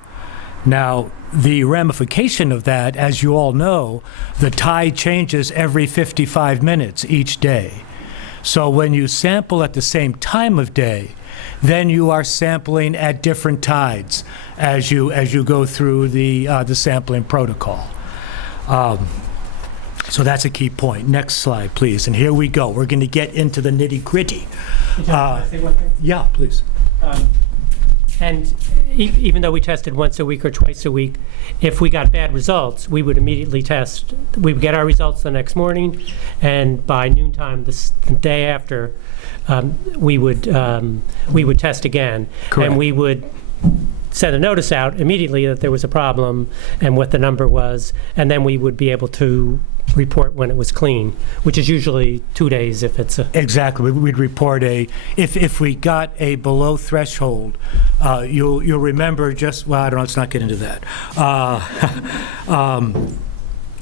Now, the ramification of that, as you all know, the tide changes every 55 minutes each day. So when you sample at the same time of day, then you are sampling at different tides as you go through the sampling protocol. So that's a key point. Next slide, please. And here we go. We're going to get into the nitty-gritty. Can I say one thing? Yeah, please. And even though we tested once a week or twice a week, if we got bad results, we would immediately test. We would get our results the next morning, and by noontime the day after, we would test again. Correct. And we would send a notice out immediately that there was a problem and what the number was, and then we would be able to report when it was clean, which is usually 2 days if it's a... Exactly. We'd report if we got a below threshold, you'll remember just, well, I don't know, let's not get into that.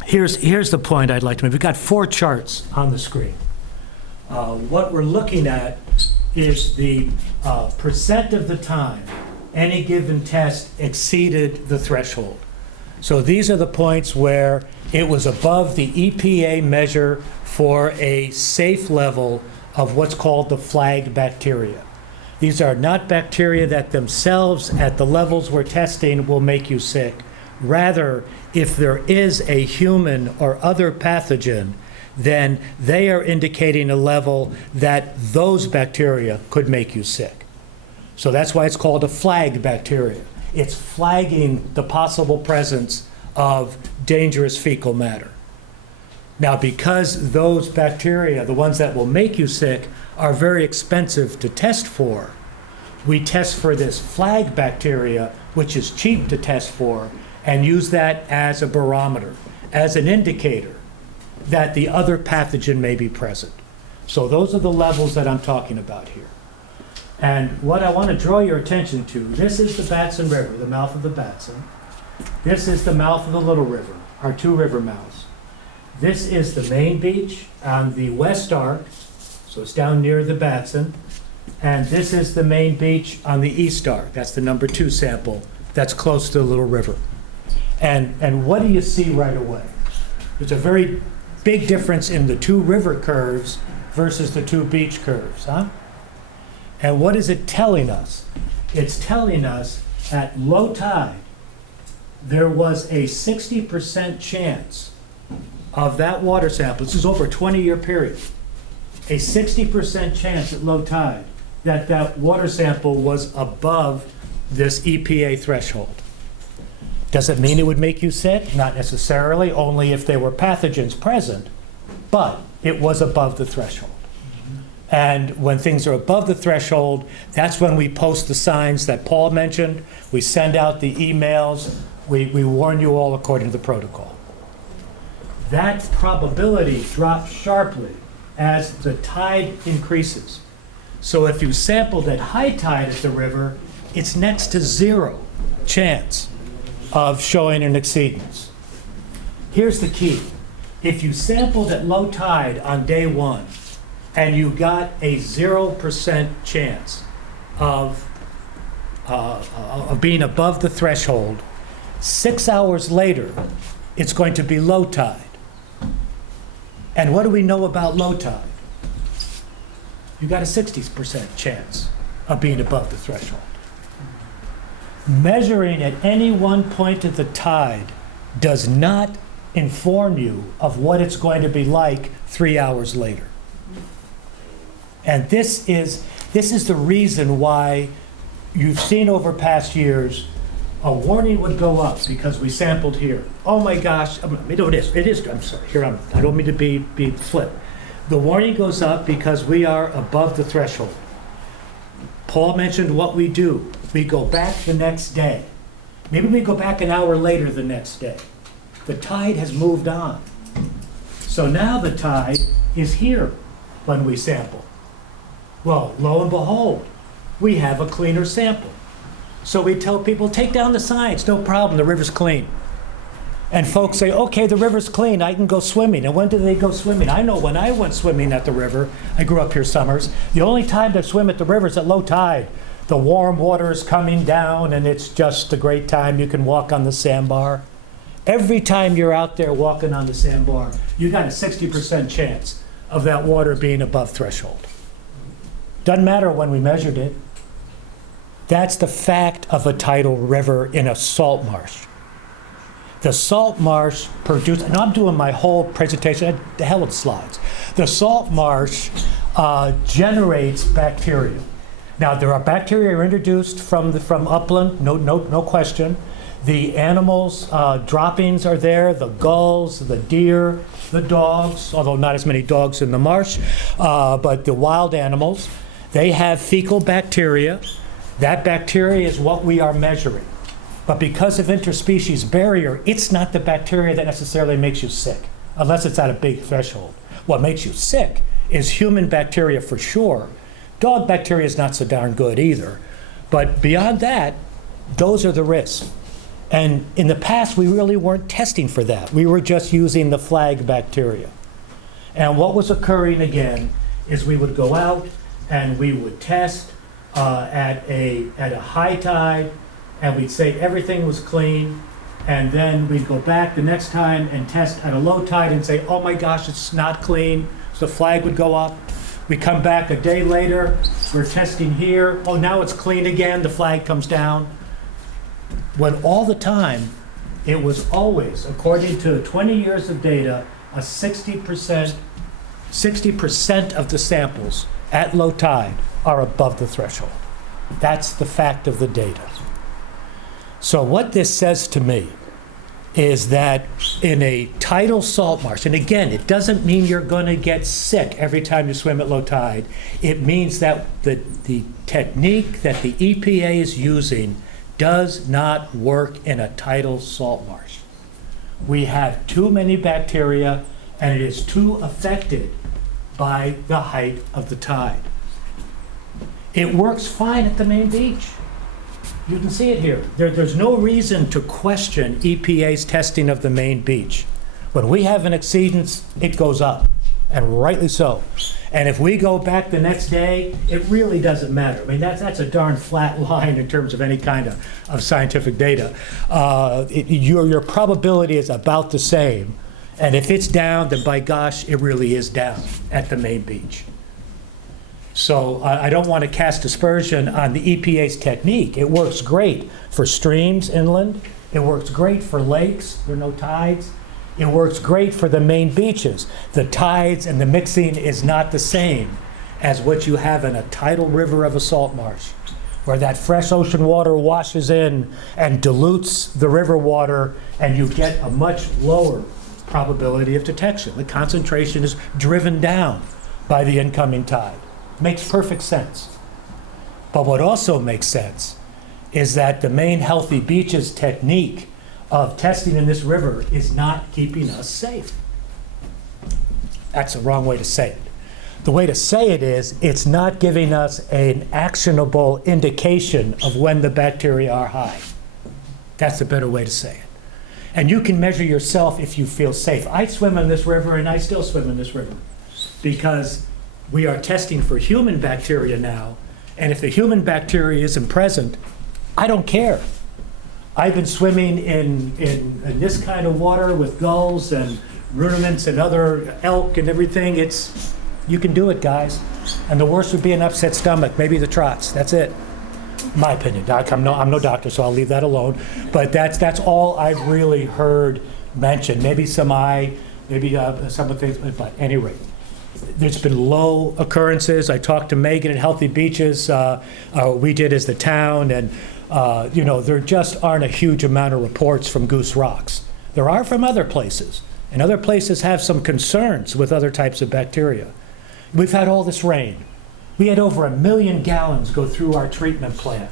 Here's the point I'd like to make. We've got 4 charts on the screen. What we're looking at is the percent of the time any given test exceeded the threshold. So these are the points where it was above the EPA measure for a safe level of what's called the flag bacteria. These are not bacteria that themselves at the levels we're testing will make you sick. Rather, if there is a human or other pathogen, then they are indicating a level that those bacteria could make you sick. So that's why it's called a flag bacteria. It's flagging the possible presence of dangerous fecal matter. Now, because those bacteria, the ones that will make you sick, are very expensive to test for, we test for this flag bacteria, which is cheap to test for, and use that as a barometer, as an indicator that the other pathogen may be present. So those are the levels that I'm talking about here. And what I want to draw your attention to, this is the Batson River, the mouth of the Batson. This is the mouth of the Little River, our 2 river mouths. This is the main beach on the West Arc, so it's down near the Batson. And this is the main beach on the East Arc. That's the number 2 sample that's close to the Little River. And what do you see right away? There's a very big difference in the 2 river curves versus the 2 beach curves, huh? And what is it telling us? It's telling us at low tide, there was a 60% chance of that water sample, this is over a 20-year period, a 60% chance at low tide that that water sample was above this EPA threshold. Does it mean it would make you sick? Not necessarily, only if there were pathogens present, but it was above the threshold. And when things are above the threshold, that's when we post the signs that Paul mentioned. We send out the emails. We warn you all according to the protocol. That probability drops sharply as the tide increases. So if you sampled at high tide at the river, it's next to 0 chance of showing an exceedance. Here's the key. If you sampled at low tide on day 1, and you got a 0% chance of being above the threshold, 6 hours later, it's going to be low tide. And what do we know about low tide? You got a 60% chance of being above the threshold. Measuring at any one point of the tide does not inform you of what it's going to be like 3 hours later. And this is the reason why you've seen over past years a warning would go up because we sampled here. Oh my gosh, it is, I'm sorry, I don't mean to be flip. The warning goes up because we are above the threshold. Paul mentioned what we do. We go back the next day. Maybe we go back an hour later the next day. The tide has moved on. So now the tide is here when we sample. Well, lo and behold, we have a cleaner sample. So we tell people, take down the signs, no problem, the river's clean. And folks say, okay, the river's clean, I can go swimming. And when do they go swimming? I know when I went swimming at the river, I grew up here summers, the only time to swim at the river is at low tide. The warm water is coming down and it's just a great time. You can walk on the sandbar. Every time you're out there walking on the sandbar, you got a 60% chance of that water being above threshold. Doesn't matter when we measured it. That's the fact of a tidal river in a salt marsh. The salt marsh produces, and I'm doing my whole presentation, the hell with slides. The salt marsh generates bacteria. Now, there are bacteria introduced from upland, no question. The animals' droppings are there, the gulls, the deer, the dogs, although not as many dogs in the marsh, but the wild animals, they have fecal bacteria. That bacteria is what we are measuring. But because of interspecies barrier, it's not the bacteria that necessarily makes you sick, unless it's at a big threshold. What makes you sick is human bacteria for sure. Dog bacteria is not so darn good either. But beyond that, those are the risks. And in the past, we really weren't testing for that. We were just using the flag bacteria. And what was occurring again is we would go out and we would test at a high tide, and we'd say everything was clean, and then we'd go back the next time and test at a low tide and say, oh my gosh, it's not clean. So the flag would go up. We come back a day later, we're testing here. Oh, now it's clean again, the flag comes down. When all the time, it was always, according to 20 years of data, a 60% of the samples at low tide are above the threshold. That's the fact of the data. So what this says to me is that in a tidal salt marsh, and again, it doesn't mean you're going to get sick every time you swim at low tide. It means that the technique that the EPA is using does not work in a tidal salt marsh. We have too many bacteria, and it is too affected by the height of the tide. It works fine at the main beach. You can see it here. There's no reason to question EPA's testing of the main beach. When we have an exceedance, it goes up, and rightly so. And if we go back the next day, it really doesn't matter. I mean, that's a darn flat line in terms of any kind of scientific data. Your probability is about the same. And if it's down, then by gosh, it really is down at the main beach. So I don't want to cast aspersion on the EPA's technique. It works great for streams inland. It works great for lakes. There are no tides. It works great for the main beaches. The tides and the mixing is not the same as what you have in a tidal river of a salt marsh, where that fresh ocean water washes in and dilutes the river water, and you get a much lower probability of detection. The concentration is driven down by the incoming tide. Makes perfect sense. But what also makes sense is that the main healthy beaches technique of testing in this river is not keeping us safe. That's the wrong way to say it. The way to say it is, it's not giving us an actionable indication of when the bacteria are high. That's a better way to say it. And you can measure yourself if you feel safe. I swim in this river, and I still swim in this river, because we are testing for human bacteria now, and if the human bacteria isn't present, I don't care. I've been swimming in this kind of water with gulls and ruminants and other elk and everything. You can do it, guys. And the worst would be an upset stomach, maybe the trots. That's it. My opinion, Doc. I'm no doctor, so I'll leave that alone. But that's all I've really heard mentioned. Maybe some some of things, but at any rate. There's been low occurrences. I talked to Megan at Healthy Beaches. We did as the town, and there just aren't a huge amount of reports from Goose Rocks. There are from other places, and other places have some concerns with other types of bacteria. We've had all this rain. We had over 1 million gallons go through our treatment plant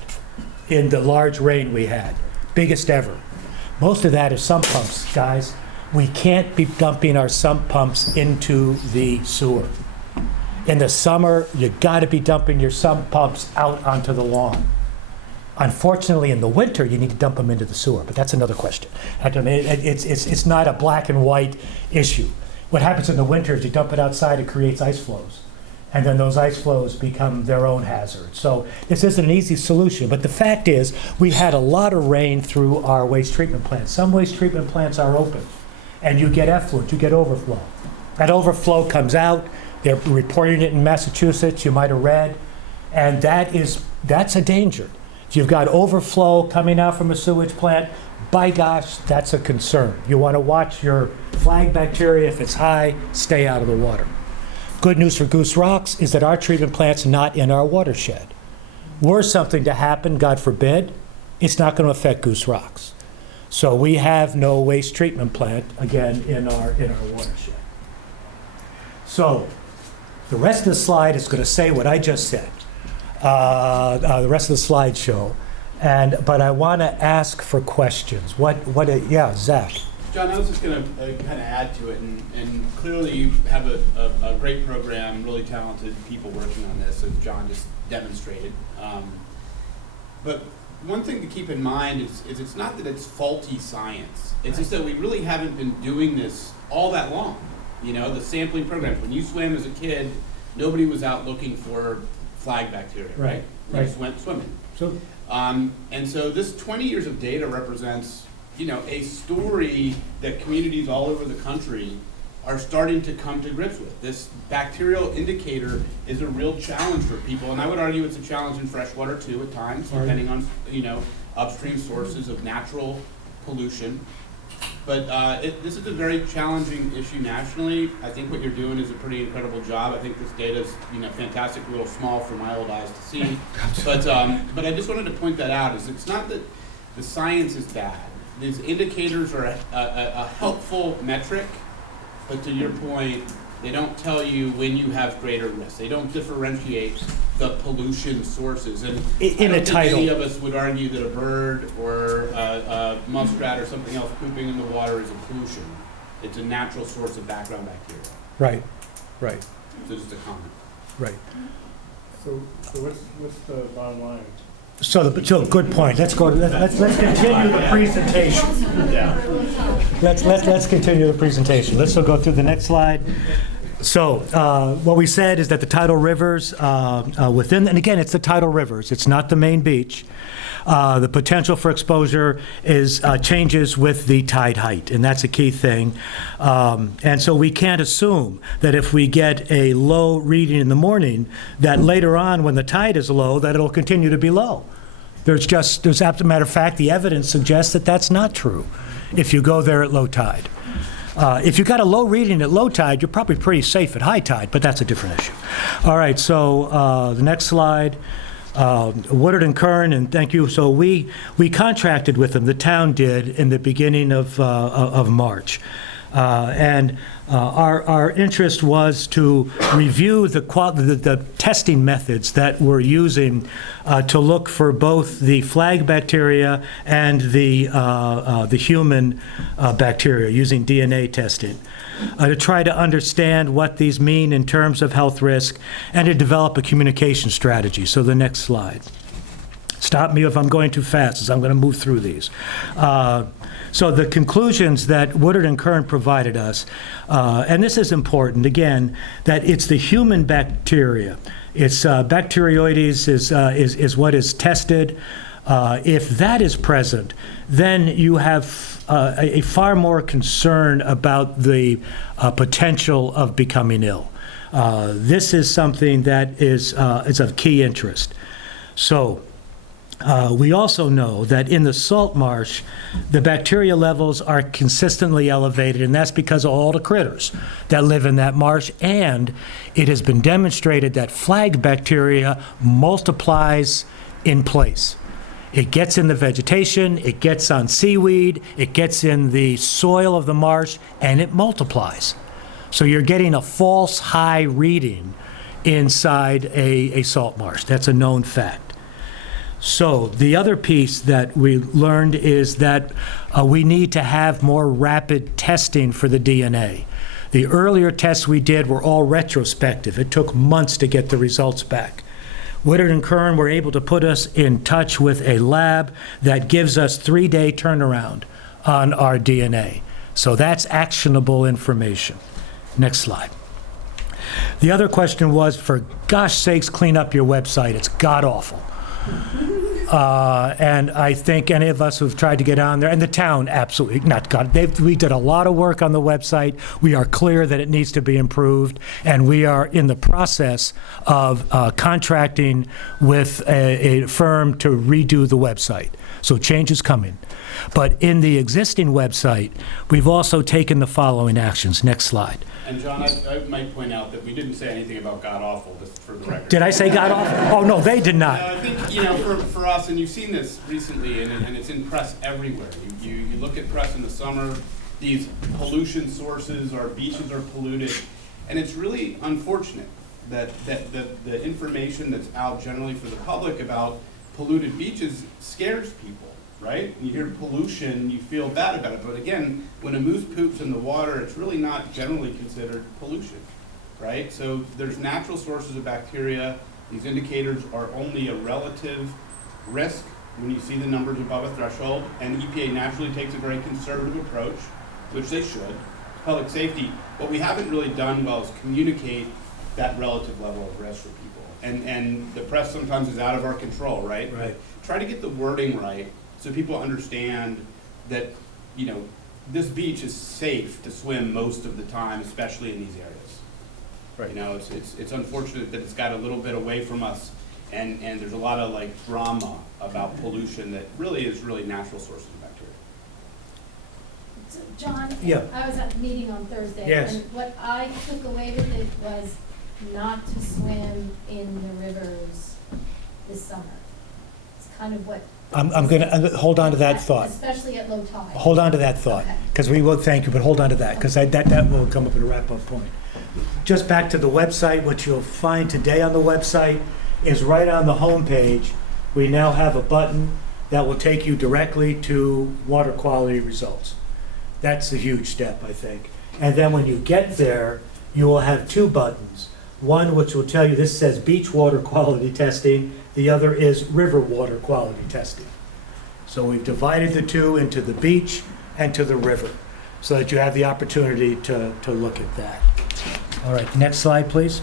in the large rain we had, biggest ever. Most of that is sump pumps, guys. We can't be dumping our sump pumps into the sewer. In the summer, you got to be dumping your sump pumps out onto the lawn. Unfortunately, in the winter, you need to dump them into the sewer, but that's another question. I mean, it's not a black and white issue. What happens in the winter is you dump it outside, it creates ice flows. And then those ice flows become their own hazard. So this isn't an easy solution, but the fact is we had a lot of rain through our waste treatment plants. Some waste treatment plants are open, and you get effluent, you get overflow. That overflow comes out, they're reporting it in Massachusetts, you might have read, and that's a danger. If you've got overflow coming out from a sewage plant, by gosh, that's a concern. You want to watch your flag bacteria. If it's high, stay out of the water. Good news for Goose Rocks is that our treatment plant's not in our watershed. Were something to happen, God forbid, it's not going to affect Goose Rocks. So we have no waste treatment plant, again, in our watershed. So the rest of the slide is going to say what I just said, the rest of the slideshow. But I want to ask for questions. Yeah, Zach. John, I was just going to kind of add to it, and clearly you have a great program, really talented people working on this, as John just demonstrated. But one thing to keep in mind is it's not that it's faulty science. It's just that we really haven't been doing this all that long. You know, the sampling programs. When you swam as a kid, nobody was out looking for flag bacteria, right? You just went swimming. So, and so this 20 years of data represents, you know, a story that communities all over the country are starting to come to grips with. This bacterial indicator is a real challenge for people, and I would argue it's a challenge in freshwater too at times, depending on, you know, upstream sources of natural pollution. But this is a very challenging issue nationally. I think what you're doing is a pretty incredible job. I think this data is, you know, fantastic, a little small for my old eyes to see. But I just wanted to point that out, is it's not that the science is bad. These indicators are a helpful metric, but to your point, they don't tell you when you have greater risk. They don't differentiate the pollution sources. And in I a don't title, think any of us would argue that a bird or a muskrat or something else pooping in the water is a pollution. It's a natural source of background bacteria. right, right, So just a comment. right. So what's the bottom line? So good point. Let's continue the presentation. Let's continue the presentation. Let's go through the next slide. So what we said is that the tidal rivers within, and again, it's the tidal rivers. It's not the main beach. The potential for exposure is changes with the tide height, and that's a key thing. And so we can't assume that if we get a low reading in the morning, that later on when the tide is low, that it'll continue to be low. There's as a matter of fact, the evidence suggests that that's not true if you go there at low tide. If you got a low reading at low tide, you're probably pretty safe at high tide, but that's a different issue. All right, so the next slide. Woodard and Kern, and thank you. So we contracted with them. The town did in the beginning of March, and our interest was to review the testing methods that we're using to look for both the flag bacteria and the human bacteria using DNA testing. To try to understand what these mean in terms of health risk and to develop a communication strategy. So the next slide. Stop me if I'm going too fast, as I'm going to move through these. So the conclusions that Woodard and Kern provided us, and this is important, again, that it's the human bacteria. It's Bacteroides is what is tested. If that is present, then you have a far more concern about the potential of becoming ill. This is something that is of key interest. So we also know that in the salt marsh, the bacteria levels are consistently elevated, and that's because of all the critters that live in that marsh, and it has been demonstrated that flag bacteria multiplies in place. It gets in the vegetation, it gets on seaweed, it gets in the soil of the marsh, and it multiplies. So you're getting a false high reading inside a salt marsh. That's a known fact. So the other piece that we learned is that we need to have more rapid testing for the DNA. The earlier tests we did were all retrospective. It took months to get the results back. Woodard and Kern were able to put us in touch with a lab that gives us 3-day turnaround on our DNA. So that's actionable information. Next slide. The other question was, for gosh sakes, clean up your website. It's god-awful. And I think any of us who've tried to get on there, and the town absolutely, not God, we did a lot of work on the website. We are clear that it needs to be improved, and we are in the process of contracting with a firm to redo the website. So change is coming. But in the existing website, we've also taken the following actions. Next slide. And John, I might point out that we didn't say anything about god-awful, just for the record. Did I say god-awful? Oh, no, they did not. I think, you know, for us, and you've seen this recently, and it's in press everywhere. You look at press in the summer, these pollution sources, our beaches are polluted, and it's really unfortunate that the information that's out generally for the public about polluted beaches scares people. Right? You hear pollution, you feel bad about it. But again, when a moose poops in the water, it's really not generally considered pollution, right? So there's natural sources of bacteria. These indicators are only a relative risk when you see the numbers above a threshold, and EPA naturally takes a very conservative approach, which they should, public safety, what we haven't really done well is communicate that relative level of risk for people. And the press sometimes is out of our control, right? Right. Try to get the wording right so people understand that, you know, this beach is safe to swim most of the time, especially in these areas. Right. You know, it's unfortunate that it's got a little bit away from us, and there's a lot of like drama about pollution that really is natural sources of bacteria. So, John, Yeah. I was at the meeting on Thursday, Yes. and what I took away with it was not to swim in the rivers this summer. It's kind of what. I'm going to hold on to that thought. Especially at low tide. Hold on to that thought, Okay. because we will, thank you, but hold on to that, because that will come up at a wrap-up point. Just back to the website, what you'll find today on the website is right on the home page, we now have a button that will take you directly to water quality results. That's a huge step, I think. And then when you get there, you will have two buttons. One which will tell you this says beach water quality testing, the other is river water quality testing. So we've divided the two into the beach and to the river, so that you have the opportunity to look at that. All right, next slide, please.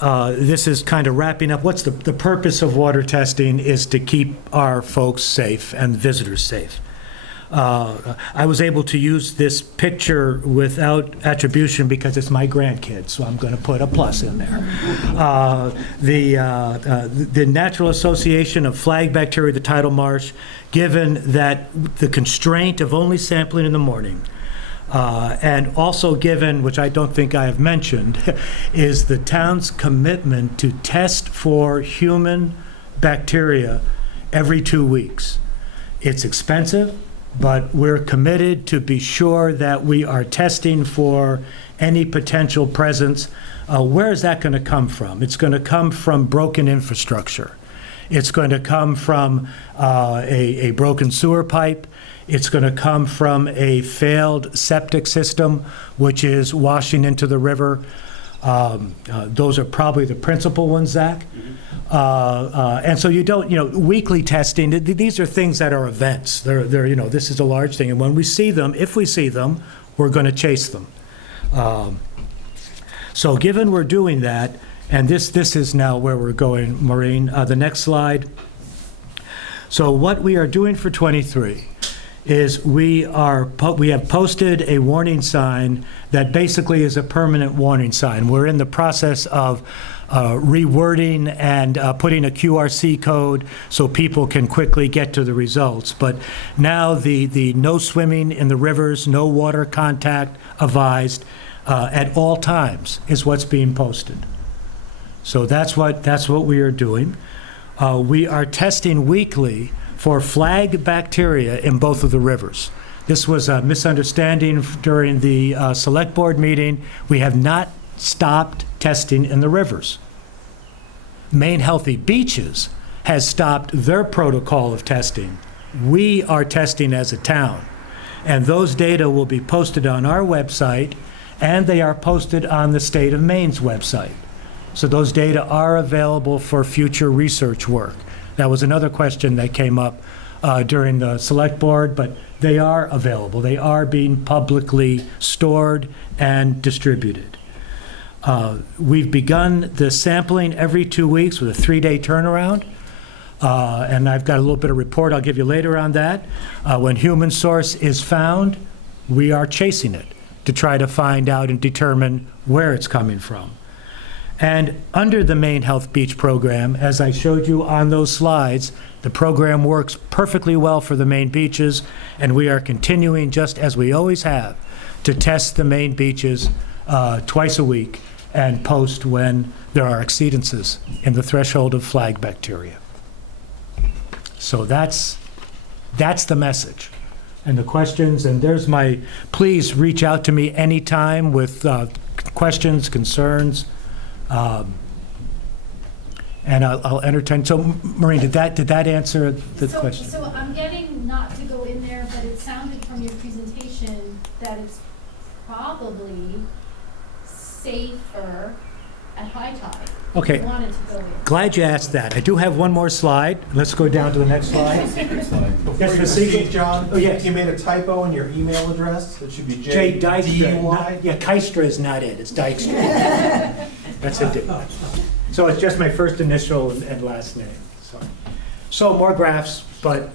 This is kind of wrapping up. What's the purpose of water testing is to keep our folks safe and visitors safe. I was able to use this picture without attribution because it's my grandkid, so I'm going to put a plus in there. The natural association of flag bacteria, the tidal marsh, given that the constraint of only sampling in the morning, and also given, which I don't think I have mentioned, is the town's commitment to test for human bacteria every 2 weeks. It's expensive, but we're committed to be sure that we are testing for any potential presence. Where is that going to come from? It's going to come from broken infrastructure. It's going to come from a broken sewer pipe. It's going to come from a failed septic system, which is washing into the river. Those are probably the principal ones, Zach. And so you don't, weekly testing, these are things that are events. They're, this is a large thing. And when we see them, if we see them, we're going to chase them. So given we're doing that, and this is now where we're going, Maureen, the next slide. So what we are doing for 23 is we have posted a warning sign that basically is a permanent warning sign. We're in the process of rewording and putting a QRC code so people can quickly get to the results. But now the no swimming in the rivers, no water contact advised at all times is what's being posted. So that's what we are doing. We are testing weekly for flag bacteria in both of the rivers. This was a misunderstanding during the select board meeting. We have not stopped testing in the rivers. Maine Healthy Beaches has stopped their protocol of testing. We are testing as a town. And those data will be posted on our website, and they are posted on the state of Maine's website. So those data are available for future research work. That was another question that came up during the select board, but they are available. They are being publicly stored and distributed. We've begun the sampling every 2 weeks with a 3-day turnaround. And I've got a little bit of report I'll give you later on that. When human source is found, we are chasing it to try to find out and determine where it's coming from. And under the Maine Health Beach program, as I showed you on those slides, the program works perfectly well for the Maine beaches, and we are continuing, just as we always have, to test the Maine beaches twice a week and post when there are exceedances in the threshold of flag bacteria. So that's the message. And the questions, and there's please reach out to me anytime with questions, concerns, and I'll entertain. So, Maureen, did that answer the question? So I'm getting, not to go in there, but it sounded from your presentation that it's probably safer at high tide. Okay. I wanted to go in. Glad you asked that. I do have one more slide. Let's go down to the next slide. Secret slide. Yes, the secret, John? Oh, yes. You made a typo in your email address. It should be Jay Dykstra. J-D-Y. Yeah, Kystra is not it. It's Dykstra. That's a D. So it's just my first initial and last name. So more graphs, but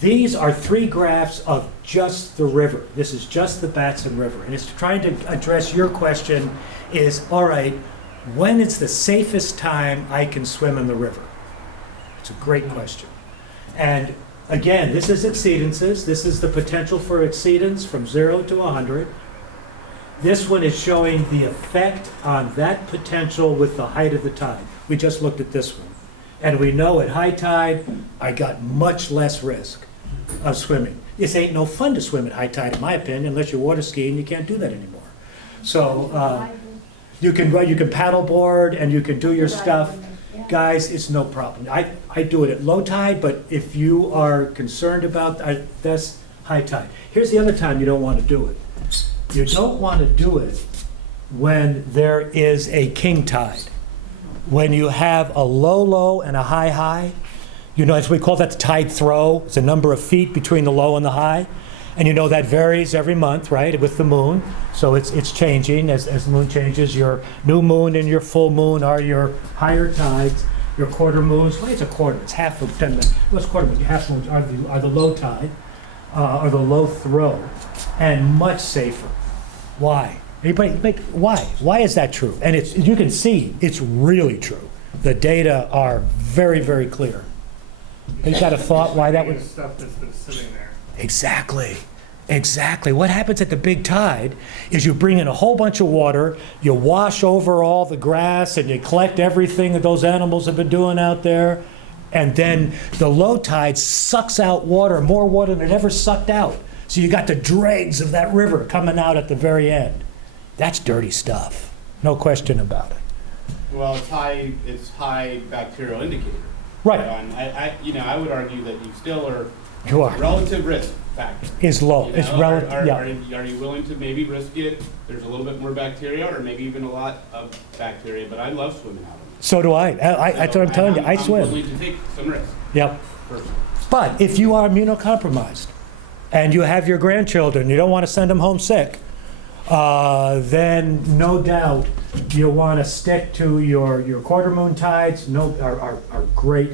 these are 3 graphs of just the river. This is just the Batson River. And it's trying to address your question is, all right, when is the safest time I can swim in the river? It's a great question. And again, this is exceedances. This is the potential for exceedance from 0 to 100. This one is showing the effect on that potential with the height of the tide. We just looked at this one. And we know at high tide, I got much less risk of swimming. This ain't no fun to swim at high tide, in my opinion, unless you're water skiing, you can't do that anymore. So you can paddleboard and you can do your stuff. Guys, it's no problem. I do it at low tide, but if you are concerned about that's high tide. Here's the other time you don't want to do it. You don't want to do it when there is a king tide. When you have a low and a high, you know, as we call that the tide throw. It's a number of feet between the low and the high. And you know that varies every month, right, with the moon. So it's changing as the moon changes. Your new moon and your full moon are your higher tides. Your quarter moons, well, it's a quarter, it's half of 10 minutes. What's quarter moon? Your half moons are the low tide, or the low throw, and much safer. Why? Anybody, why? Why is that true? And you can see it's really true. The data are very, very clear. You got a thought why that would? Stuff that's been sitting there. Exactly. Exactly. What happens at the big tide is you bring in a whole bunch of water, you wash over all the grass, and you collect everything that those animals have been doing out there, and then the low tide sucks out water, more water than it ever sucked out. So you got the dregs of that river coming out at the very end. That's dirty stuff. No question about it. Well, it's high bacterial indicator. Right. I would argue that you still are. You are. Relative risk factor. Is low. It's relative. Are you willing to maybe risk it? There's a little bit more bacteria, or maybe even a lot of bacteria. But I love swimming out of it. So do I. That's what I'm telling you. I swim. I'm willing to take some risk. Yep. Personally. But if you are immunocompromised and you have your grandchildren, you don't want to send them home sick, then no doubt you'll want to stick to your quarter moon tides. Are great.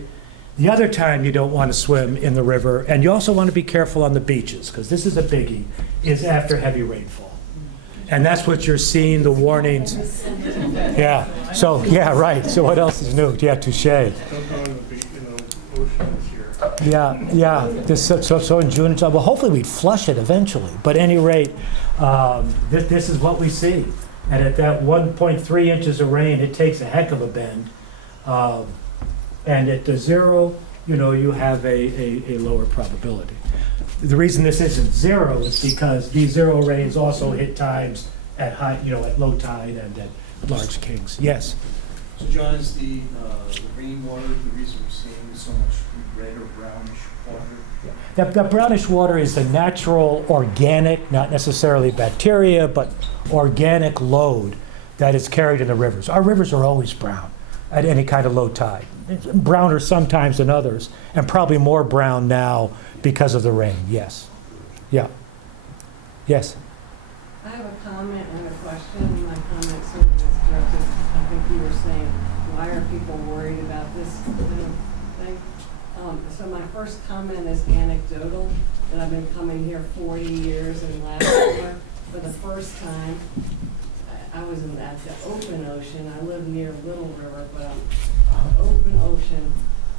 The other time you don't want to swim in the river, and you also want to be careful on the beaches, because this is a biggie, is after heavy rainfall. And that's what you're seeing, the warnings. Yeah. So, yeah, right. So what else is new? Yeah, touche. Don't go in the ocean this year. Yeah. So in June, well, hopefully we'd flush it eventually. But at any rate, this is what we see. And at that 1.3 inches of rain, it takes a heck of a bend. And at the 0, you have a lower probability. The reason this isn't 0 is because these 0 rains also hit times at high, at low tide and at large kings. Yes? So John, is the rainwater the reason we're seeing so much red or brownish water? That brownish water is the natural organic, not necessarily bacteria, but organic load that is carried in the rivers. Our rivers are always brown at any kind of low tide. It's browner sometimes than others, and probably more brown now because of the rain. Yes. Yeah. Yes. I have a comment and a question. My comment sort of is directed, I think you were saying, why are people worried about this kind of thing? So my first comment is anecdotal, that I've been coming here 40 years, and last summer, for the first time, I was at the open ocean. I live near Little River, but open ocean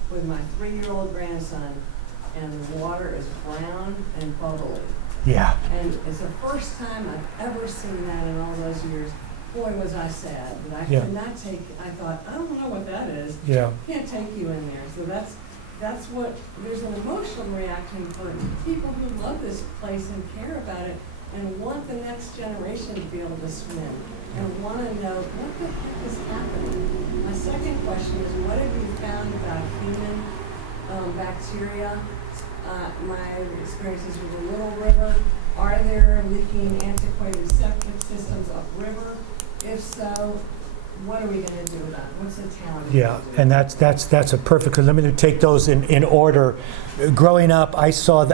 with my 3-year-old grandson, and the water is brown and bubbly. Yeah. And it's the first time I've ever seen that in all those years. Boy, was I sad, but I could not take, I thought, I don't know what that is. Yeah. Can't take you in there. So that's what, there's an emotional reaction for people who love this place and care about it and want the next generation to be able to swim and want to know what the heck is happening. My second question is, what have you found about human bacteria? My experiences with the Little River, are there leaking antiquated septic systems upriver? If so, what are we gonna do about it? What's the town? Yeah, and that's a perfect, 'cause let me take those in order. Growing up, I saw,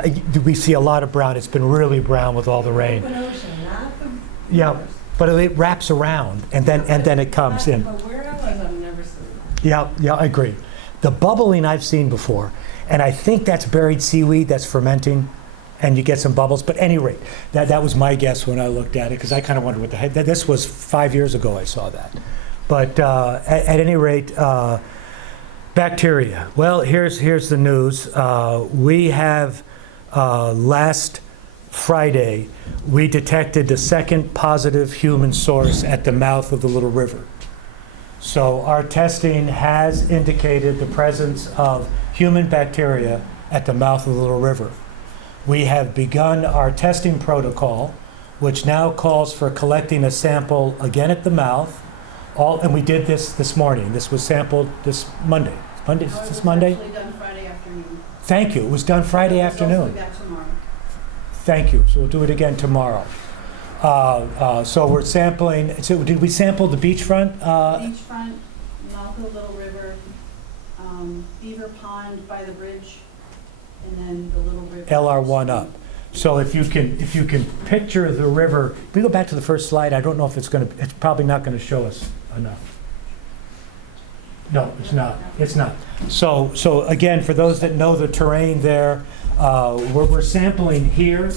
we see a lot of brown. It's been really brown with all the rain. Open ocean, not the. Yeah, but it wraps around, and then it comes in. But where else I've never seen that. Yeah, I agree. The bubbling I've seen before, and I think that's buried seaweed that's fermenting, and you get some bubbles. But at any rate, that was my guess when I looked at it, because I kind of wondered what the heck. This was 5 years ago I saw that. But at any rate, bacteria. Well, here's the news. We have last Friday, we detected the second positive human source at the mouth of the Little River. So our testing has indicated the presence of human bacteria at the mouth of the Little River. We have begun our testing protocol, which now calls for collecting a sample again at the mouth. And we did this morning. This was sampled this Monday. Is this Monday? It was actually done Friday afternoon. Thank you. It was done Friday afternoon. It's also got tomorrow. Thank you. So we'll do it again tomorrow. So we're sampling. So did we sample the beachfront? Beachfront, mouth of the Little River, Beaver Pond by the bridge, and then the Little River. LR1 up. So if you can picture the river, if we go back to the first slide, I don't know if it's probably not going to show us enough. No, it's not. It's not. So again, for those that know the terrain there, we're sampling here,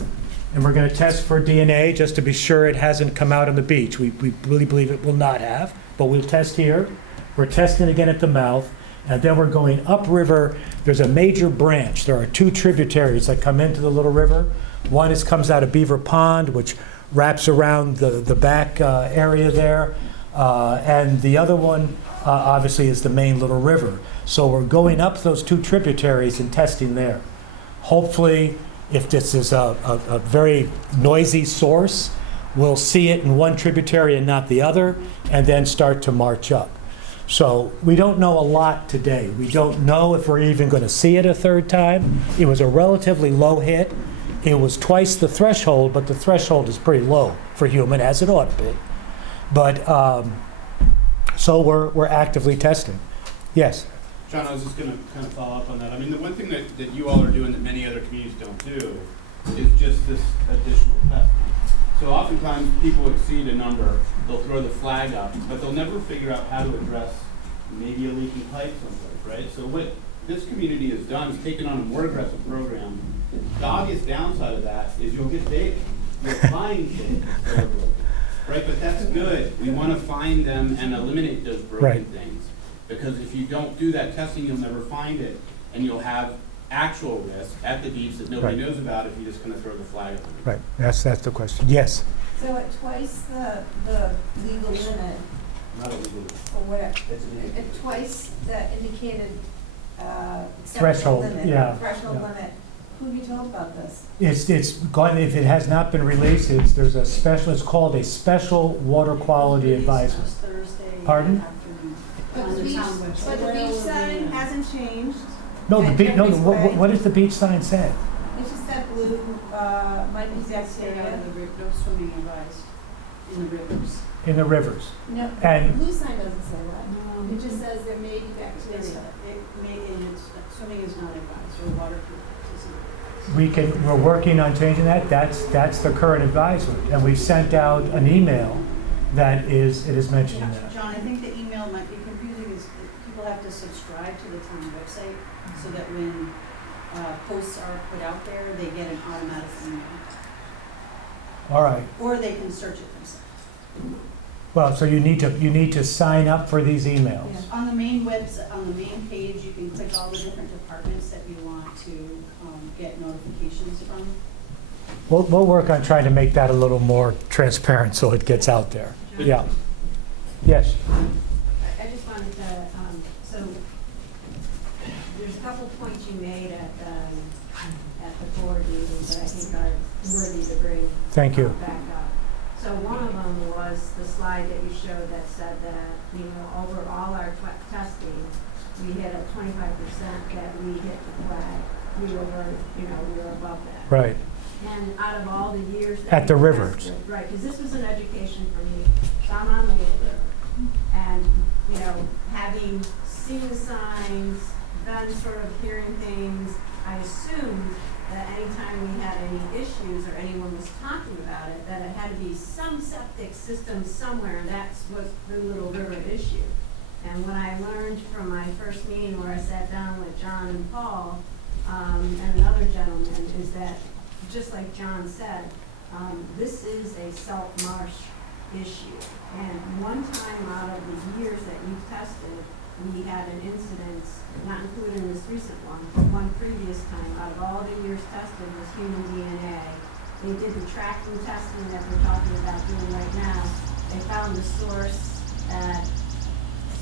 and we're going to test for DNA just to be sure it hasn't come out on the beach. We really believe it will not have, but we'll test here. We're testing again at the mouth, and then we're going upriver. There's a major branch. There are 2 tributaries that come into the Little River. One comes out of Beaver Pond, which wraps around the back area there, and the other one obviously is the main Little River. So we're going up those 2 tributaries and testing there. Hopefully, if this is a very noisy source, we'll see it in one tributary and not the other, and then start to march up. So we don't know a lot today. We don't know if we're even going to see it a third time. It was a relatively low hit. It was twice the threshold, but the threshold is pretty low for human, as it ought to be. But so we're actively testing. Yes? John, I was just going to kind of follow up on that. I mean, the one thing that you all are doing that many other communities don't do is just this additional testing. So oftentimes people exceed a number, they'll throw the flag up, but they'll never figure out how to address maybe a leaking pipe someplace, right? So what this community has done is taken on a more aggressive program. The obvious downside of that is you'll get data. You'll find things that are broken, right? But that's good. We want to find them and eliminate those broken things. Because if you don't do that testing, you'll never find it, and you'll have actual risk at the beach that nobody knows about if you're just going to throw the flag up. Right. That's the question. Yes? So at twice the legal limit, Not a legal. or whatever, at twice the indicated Threshold, limit, yeah, threshold yeah. limit, who have you told about this? It's gone, if it has not been released, there's a special, it's called a special water quality advisor. Thursday. Pardon? Afternoon. But On the the beach, town website. but the Where beach will sign it be? hasn't changed. No, the At beach, no, Jeffrey's Way. what does the beach sign say? It's just that blue, might be that Stay out area. of the no swimming advised in the rivers. In the rivers. No, And- the blue sign doesn't say that. It just says there may be bacteria. Swimming is not advised, or waterproof is not advised. We're working on changing that. That's the current advisory. And we sent out an email it is mentioning that. John, I think the email might be confusing, is that people have to subscribe to the town website so that when posts are put out there, they get an automatic email. All right. Or they can search it themselves. Well, so you need to sign up for these emails. Yeah. On the main on the main page, you can click all the different departments that you want to get notifications from. We'll work on trying to make that a little more transparent so it gets out there. Yeah. Yes. I just wanted to, so there's a couple points you made at the board meeting that I think are worthy to bring Thank you. back up. So one of them was the slide that you showed that said that, over all our testing, we hit a 25% that we hit the flag. We were above that. Right. And out of all the years that At the we rivers. tested, right, because this was an education for me. So I'm on the Little River. And, you know, having seen the signs, been sort of hearing things, I assumed that anytime we had any issues or anyone was talking about it, that it had to be some septic system somewhere, and that's what the Little River issue. And what I learned from my first meeting where I sat down with John and Paul, and another gentleman, is that, just like John said, this is a salt marsh issue. And one time out of the years that you've tested, we had an incident, not including this recent one, but one previous time, out of all the years tested was human DNA. They did the tracking testing that we're talking about doing right now. They found the source at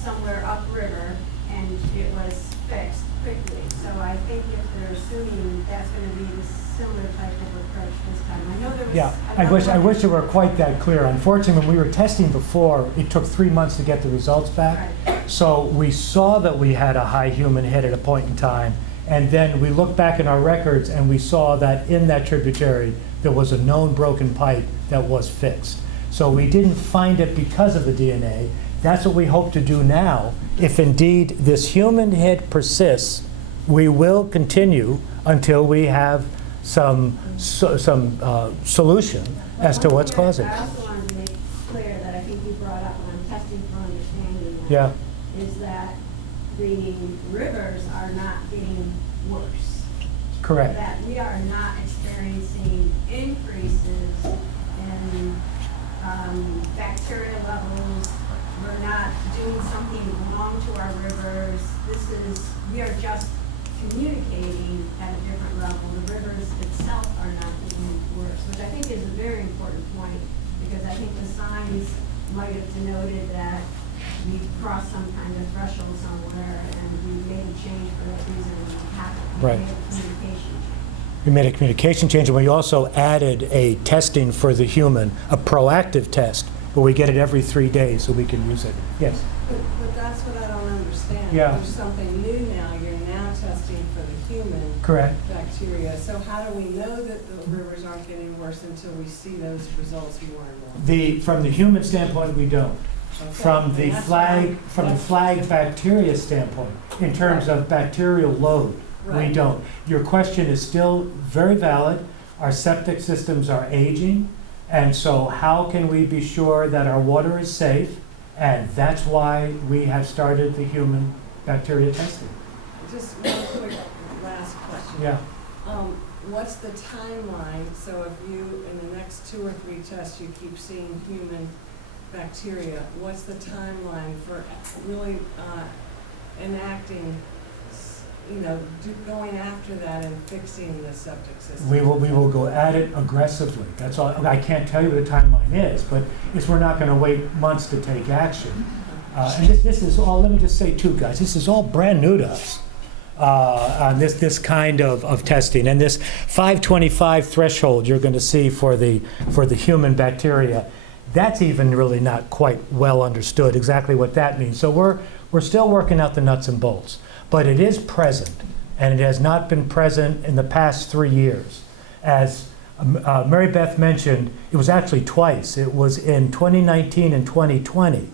somewhere upriver, and it was fixed quickly. So I think if they're assuming that's going to be the similar type of approach this time. I know there was. Yeah, I wish it were quite that clear. Unfortunately, when we were testing before, it took 3 months to get the results back. Right. So we saw that we had a high human hit at a point in time, and then we looked back in our records and we saw that in that tributary there was a known broken pipe that was fixed. So we didn't find it because of the DNA. That's what we hope to do now. If indeed this human hit persists, we will continue until we have some solution as to what's causing it. I also wanted to make clear that I think you brought up when I'm testing for understanding that, Yeah. is that the rivers are not getting worse. Correct. That we are not experiencing increases in bacteria levels. We're not doing something wrong to our rivers. We are just communicating at a different level. The rivers itself are not getting worse, which I think is a very important point, because I think the signs might have denoted that we crossed some kind of threshold somewhere and we made a change for that reason and we haven't. Right. We made a communication change. We made a communication change, and we also added a testing for the human, a proactive test, where we get it every 3 days so we can use it. Yes? But that's what I don't understand. Yeah. There's something new now. You're now testing for the human Correct. bacteria. So how do we know that the rivers aren't getting worse until we see those results more and more? From the human standpoint, we don't. Okay. From the And that's flag bacteria standpoint, in terms of bacterial load, we Right. don't. Your question is still very valid. Our septic systems are aging, and so how can we be sure that our water is safe? And that's why we have started the human bacteria testing. Just one quick last question. Yeah. What's the timeline? So if you, in the next 2 or 3 tests, you keep seeing human bacteria, what's the timeline for really enacting, going after that and fixing the septic system? We will go at it aggressively. That's all. I can't tell you what the timeline is, but we're not going to wait months to take action. And this is all, let me just say too, guys, this is all brand new to us. On this kind of testing, and this 525 threshold you're going to see for the human bacteria, that's even really not quite well understood exactly what that means. So we're still working out the nuts and bolts, but it is present, and it has not been present in the past 3 years. As Mary Beth mentioned, it was actually twice. It was in 2019 and 2020.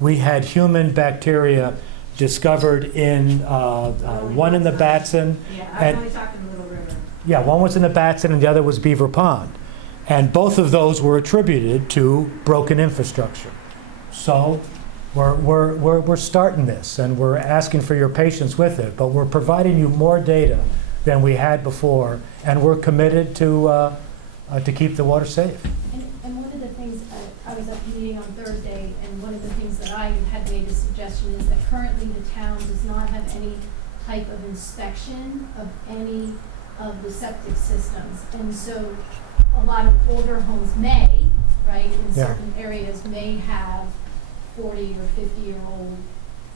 We had human bacteria discovered in one in the Batson. Yeah, I'm only talking Little River. Yeah, one was in the Batson and the other was Beaver Pond. And both of those were attributed to broken infrastructure. So we're starting this, and we're asking for your patience with it, but we're providing you more data than we had before, and we're committed to keep the water safe. And one of the things, I was at the meeting on Thursday, and one of the things that I had made a suggestion is that currently the town does not have any type of inspection of any of the septic systems. And so a lot of older homes may, right, in certain areas may have 40 or 50-year-old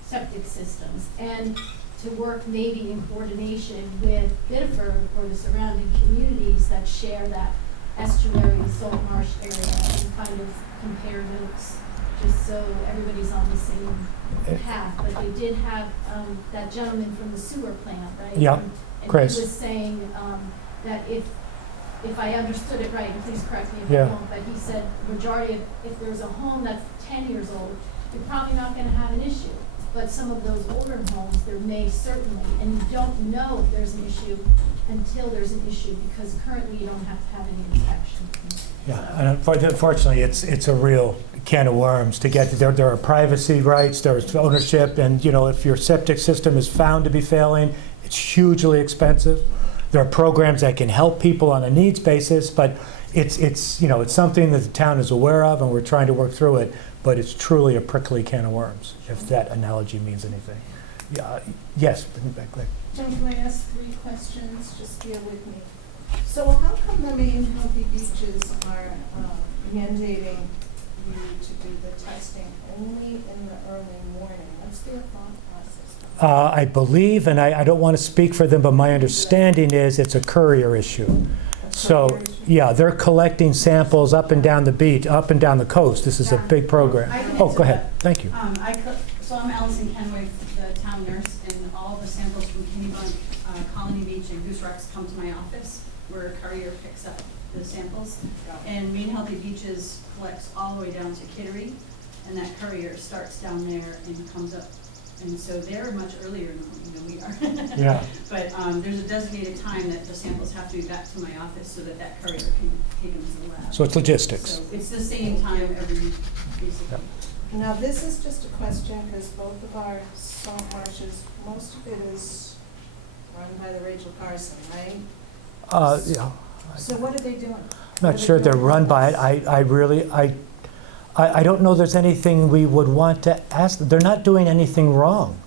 septic systems. And to work maybe in coordination with Biddeford or the surrounding communities that share that estuary salt marsh area, and kind of compare notes just so everybody's on the same path. But they did have that gentleman from the sewer plant, right? Yeah, and Chris. he was saying that if I understood it right, and please correct me if Yeah. I don't, but he said majority of, if there's a home that's 10 years old, you're probably not gonna have an issue. But some of those older homes, there may certainly, and you don't know if there's an issue until there's an issue, because currently you don't have to have any inspection. Yeah, and unfortunately, it's a real can of worms to get. There are privacy rights, there's ownership, and if your septic system is found to be failing, it's hugely expensive. There are programs that can help people on a needs basis, but it's something that the town is aware of, and we're trying to work through it. But it's truly a prickly can of worms, if that analogy means anything. Yes. John, can I ask 3 questions? Just bear with me. So how come the Maine Healthy Beaches are mandating you to do the testing only in the early morning? What's their thought process? I believe, and I don't want to speak for them, but my understanding is it's a courier issue. So, yeah, they're collecting samples up and down the beach, up and down the coast. This is a big program. Oh, go ahead. Thank you. So I'm Allison Kenway, the town nurse, and all the samples from Kennebunk, Colony Beach, and Goose Rocks come to my office, where a courier picks up the samples. And Maine Healthy Beaches collects all the way down to Kittery, and that courier starts down there and comes up. And so they're much earlier than we are. Yeah. But there's a designated time that the samples have to be back to my office so that that courier can take them to the lab. So it's logistics. So it's the same time every week, basically. Now, this is just a question, because both of our salt marshes, most of it is run by the Rachel Carson, right? Yeah. So what are they doing? I'm not sure they're run by it. I don't know there's anything we would want to ask them. They're not doing anything wrong.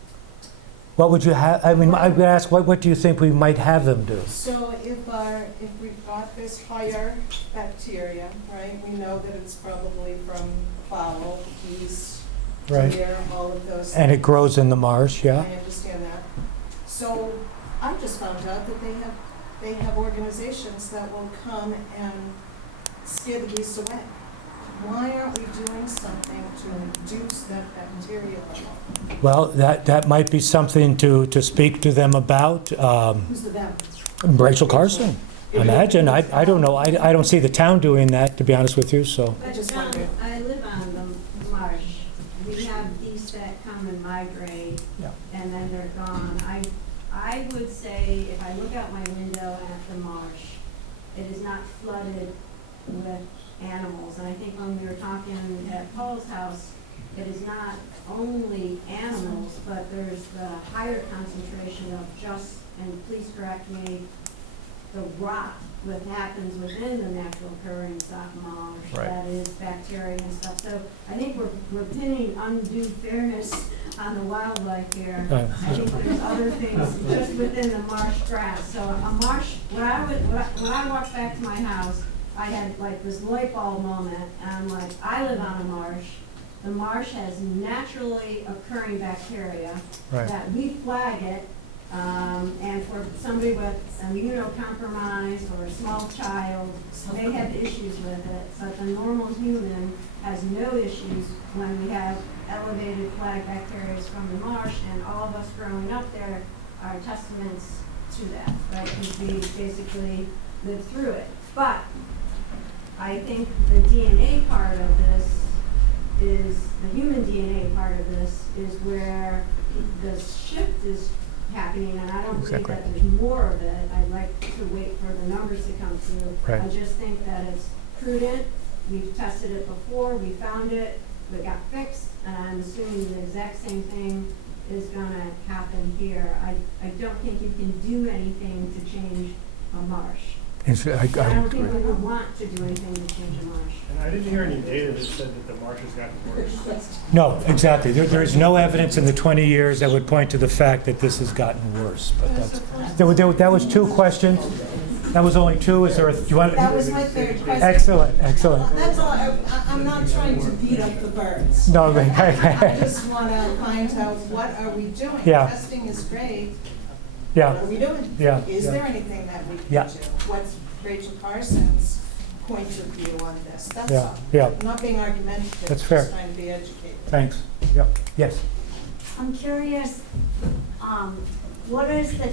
What would you have? I mean, I would ask, what do you think we might have them do? So if we've got this higher bacteria, right, we know that it's probably from fowl, geese, Right. deer, all of those. And it things. grows in the marsh, yeah? I understand that. So I just found out that they have organizations that will come and scare the geese away. Why aren't we doing something to reduce that bacteria level? Well, that might be something to speak to them about. Who's the them? Rachel Carson. Imagine. I don't know. I don't see the town doing that, to be honest with you, so. But John, I live on the marsh. We have geese that come and migrate, and then they're gone. I would say, if I look out my window at the marsh, it is not flooded with animals. And I think when we were talking at Paul's house, it is not only animals, but there's the higher concentration of just, and please correct me, the rot that happens within the natural occurring sock marsh, Right. that is bacteria and stuff. So I think we're pinning undue fairness on the wildlife here. Right. I think there's other things just within the marsh grass. So a marsh, when I walked back to my house, I had like this light bulb moment, and I'm like, I live on a marsh. The marsh has naturally occurring bacteria Right. that we flag it, and for somebody with immunocompromised or a small child, they have issues with it. But the normal human has no issues when we have elevated flag bacteria from the marsh, and all of us growing up there are testaments to that, right? Because we basically lived through it. But I think the DNA part of this is, the human DNA part of this is where the shift is happening, and I don't believe that there's more of it. I'd like to wait for the numbers to come through. Right. I just think that it's prudent. We've tested it before, we found it, it got fixed, and I'm assuming the exact same thing is gonna happen here. I don't think you can do anything to change a marsh. I I don't agree. think we would want to do anything to change a marsh. And I didn't hear any data that said that the marsh has gotten worse. No, exactly. There is no evidence in the 20 years that would point to the fact that this has gotten worse. But that was 2 questions. That was only 2. Is there do you want? That was my third question. Excellent, excellent. That's all, I'm not trying to beat up the birds. No, I just want to find out, what are we doing? Yeah. Testing is great. Yeah. What are we doing? Yeah. Is Yeah. there anything that we can Yeah. do? What's Rachel Carson's point of view on this? That's Yeah, all. yeah. I'm not being argumentative. That's fair. Just trying to be educated. Thanks. Yep. Yes. I'm curious, what is the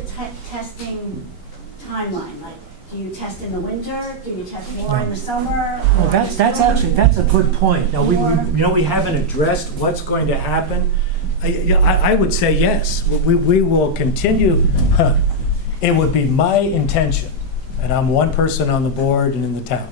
testing timeline? Like, Do you test in the winter? Do you test more in the summer? Well, Or- that's a good point. Now, we haven't addressed what's going to happen. I would say yes. We will continue. It would be my intention, and I'm one person on the board and in the town,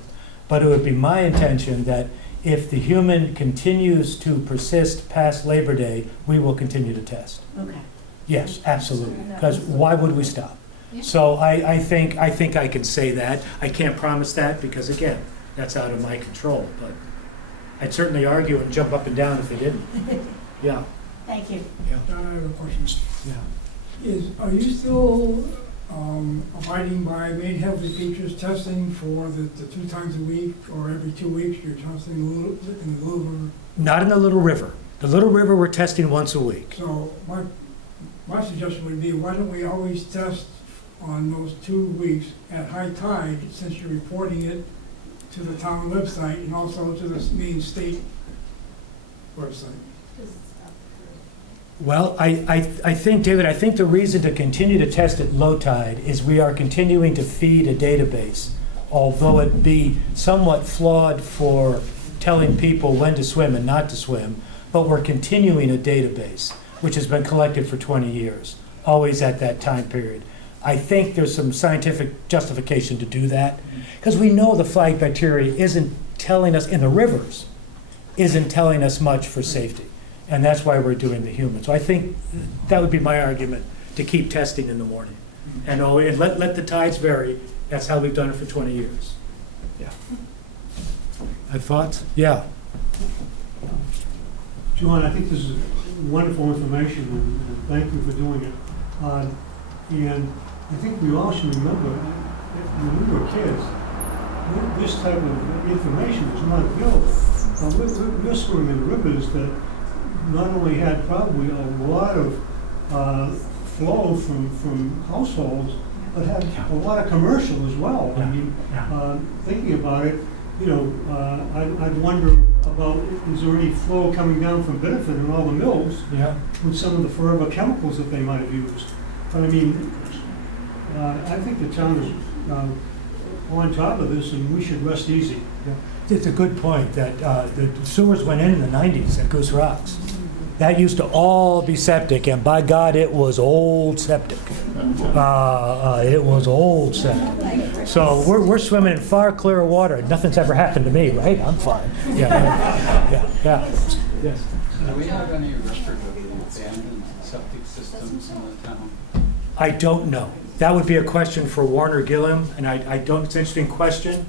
but it would be my intention that if the human continues to persist past Labor Day, we will continue to test. Okay. Yes, absolutely. Because why would we stop? So I think I can say that. I can't promise that because, again, that's out of my control. But I'd certainly argue and jump up and down if they didn't. Yeah. Thank you. Yeah. I have a question. Yeah. Are you still abiding by Maine Healthy Beaches testing for the 2 times a week or every 2 weeks you're testing in the Little River? Not in the Little River. The Little River we're testing once a week. So my suggestion would be, why don't we always test on those 2 weeks at high tide, since you're reporting it to the town website and also to the Maine state website? Well, I think, David, I think the reason to continue to test at low tide is we are continuing to feed a database, although it be somewhat flawed for telling people when to swim and not to swim, but we're continuing a database, which has been collected for 20 years, always at that time period. I think there's some scientific justification to do that, because we know the flag bacteria isn't telling us, in the rivers, isn't telling us much for safety. And that's why we're doing the human. So I think that would be my argument, to keep testing in the morning. And let the tides vary. That's how we've done it for 20 years. Yeah. Thoughts? Yeah. John, I think this is wonderful information, and thank you for doing it. And I think we all should remember, when we were kids, this type of information was not available. We're swimming in rivers that not only had probably a lot of flow from households, but had a lot of commercial as well. I mean, thinking about it, I'd wonder about, is there any flow coming down from Bedford and all the mills with some of the forever chemicals that they might have used? But I mean, I think the town is on top of this, and we should rest easy. It's a good point that the sewers went in the 90s at Goose Rocks. That used to all be septic, and by God, it was old septic. It was old septic. So we're swimming in far clearer water. Nothing's ever happened to me, right? I'm fine. Yeah. Yes. Do we have any record of the abandoned septic systems in the town? I don't know. That would be a question for Warner Gilliam, and I don't. It's an interesting question.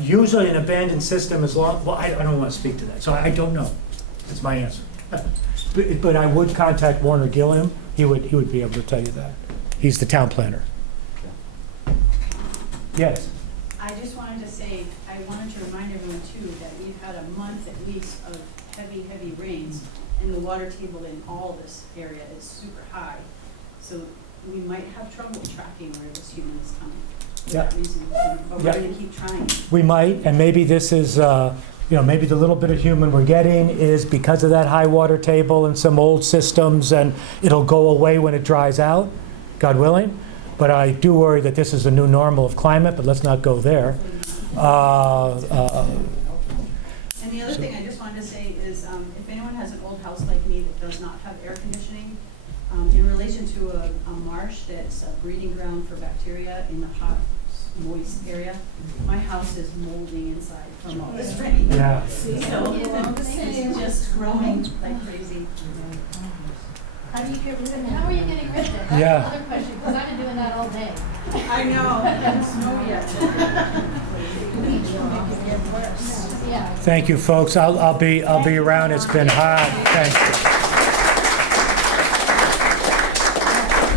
Usually, an abandoned system is long. Well, I don't want to speak to that, so I don't know. That's my answer. But I would contact Warner Gilliam. He would be able to tell you that. He's the town planner. Yes. I just wanted to say, I wanted to remind everyone too that we've had a month at least of heavy, heavy rains, and the water table in all this area is super high. So we might have trouble tracking where this human is coming for that reason. But we're going to keep trying. We might, and maybe this is, maybe the little bit of human we're getting is because of that high water table and some old systems, and it'll go away when it dries out, God willing. But I do worry that this is the new normal of climate, but let's not go there. And the other thing I just wanted to say is, if anyone has an old house like me that does not have air conditioning, in relation to a marsh that's a breeding ground for bacteria in the hot, moist area, my house is molding inside from all this rain. Yeah. So it's just growing like crazy. How do you get rid of it? How are you getting rid of it? That's Yeah. another question, because I've been doing that all day. I know, it hasn't snowed yet. Bleach will make it get worse. Yeah. Thank you, folks. I'll be around. It's been hot. Thank you.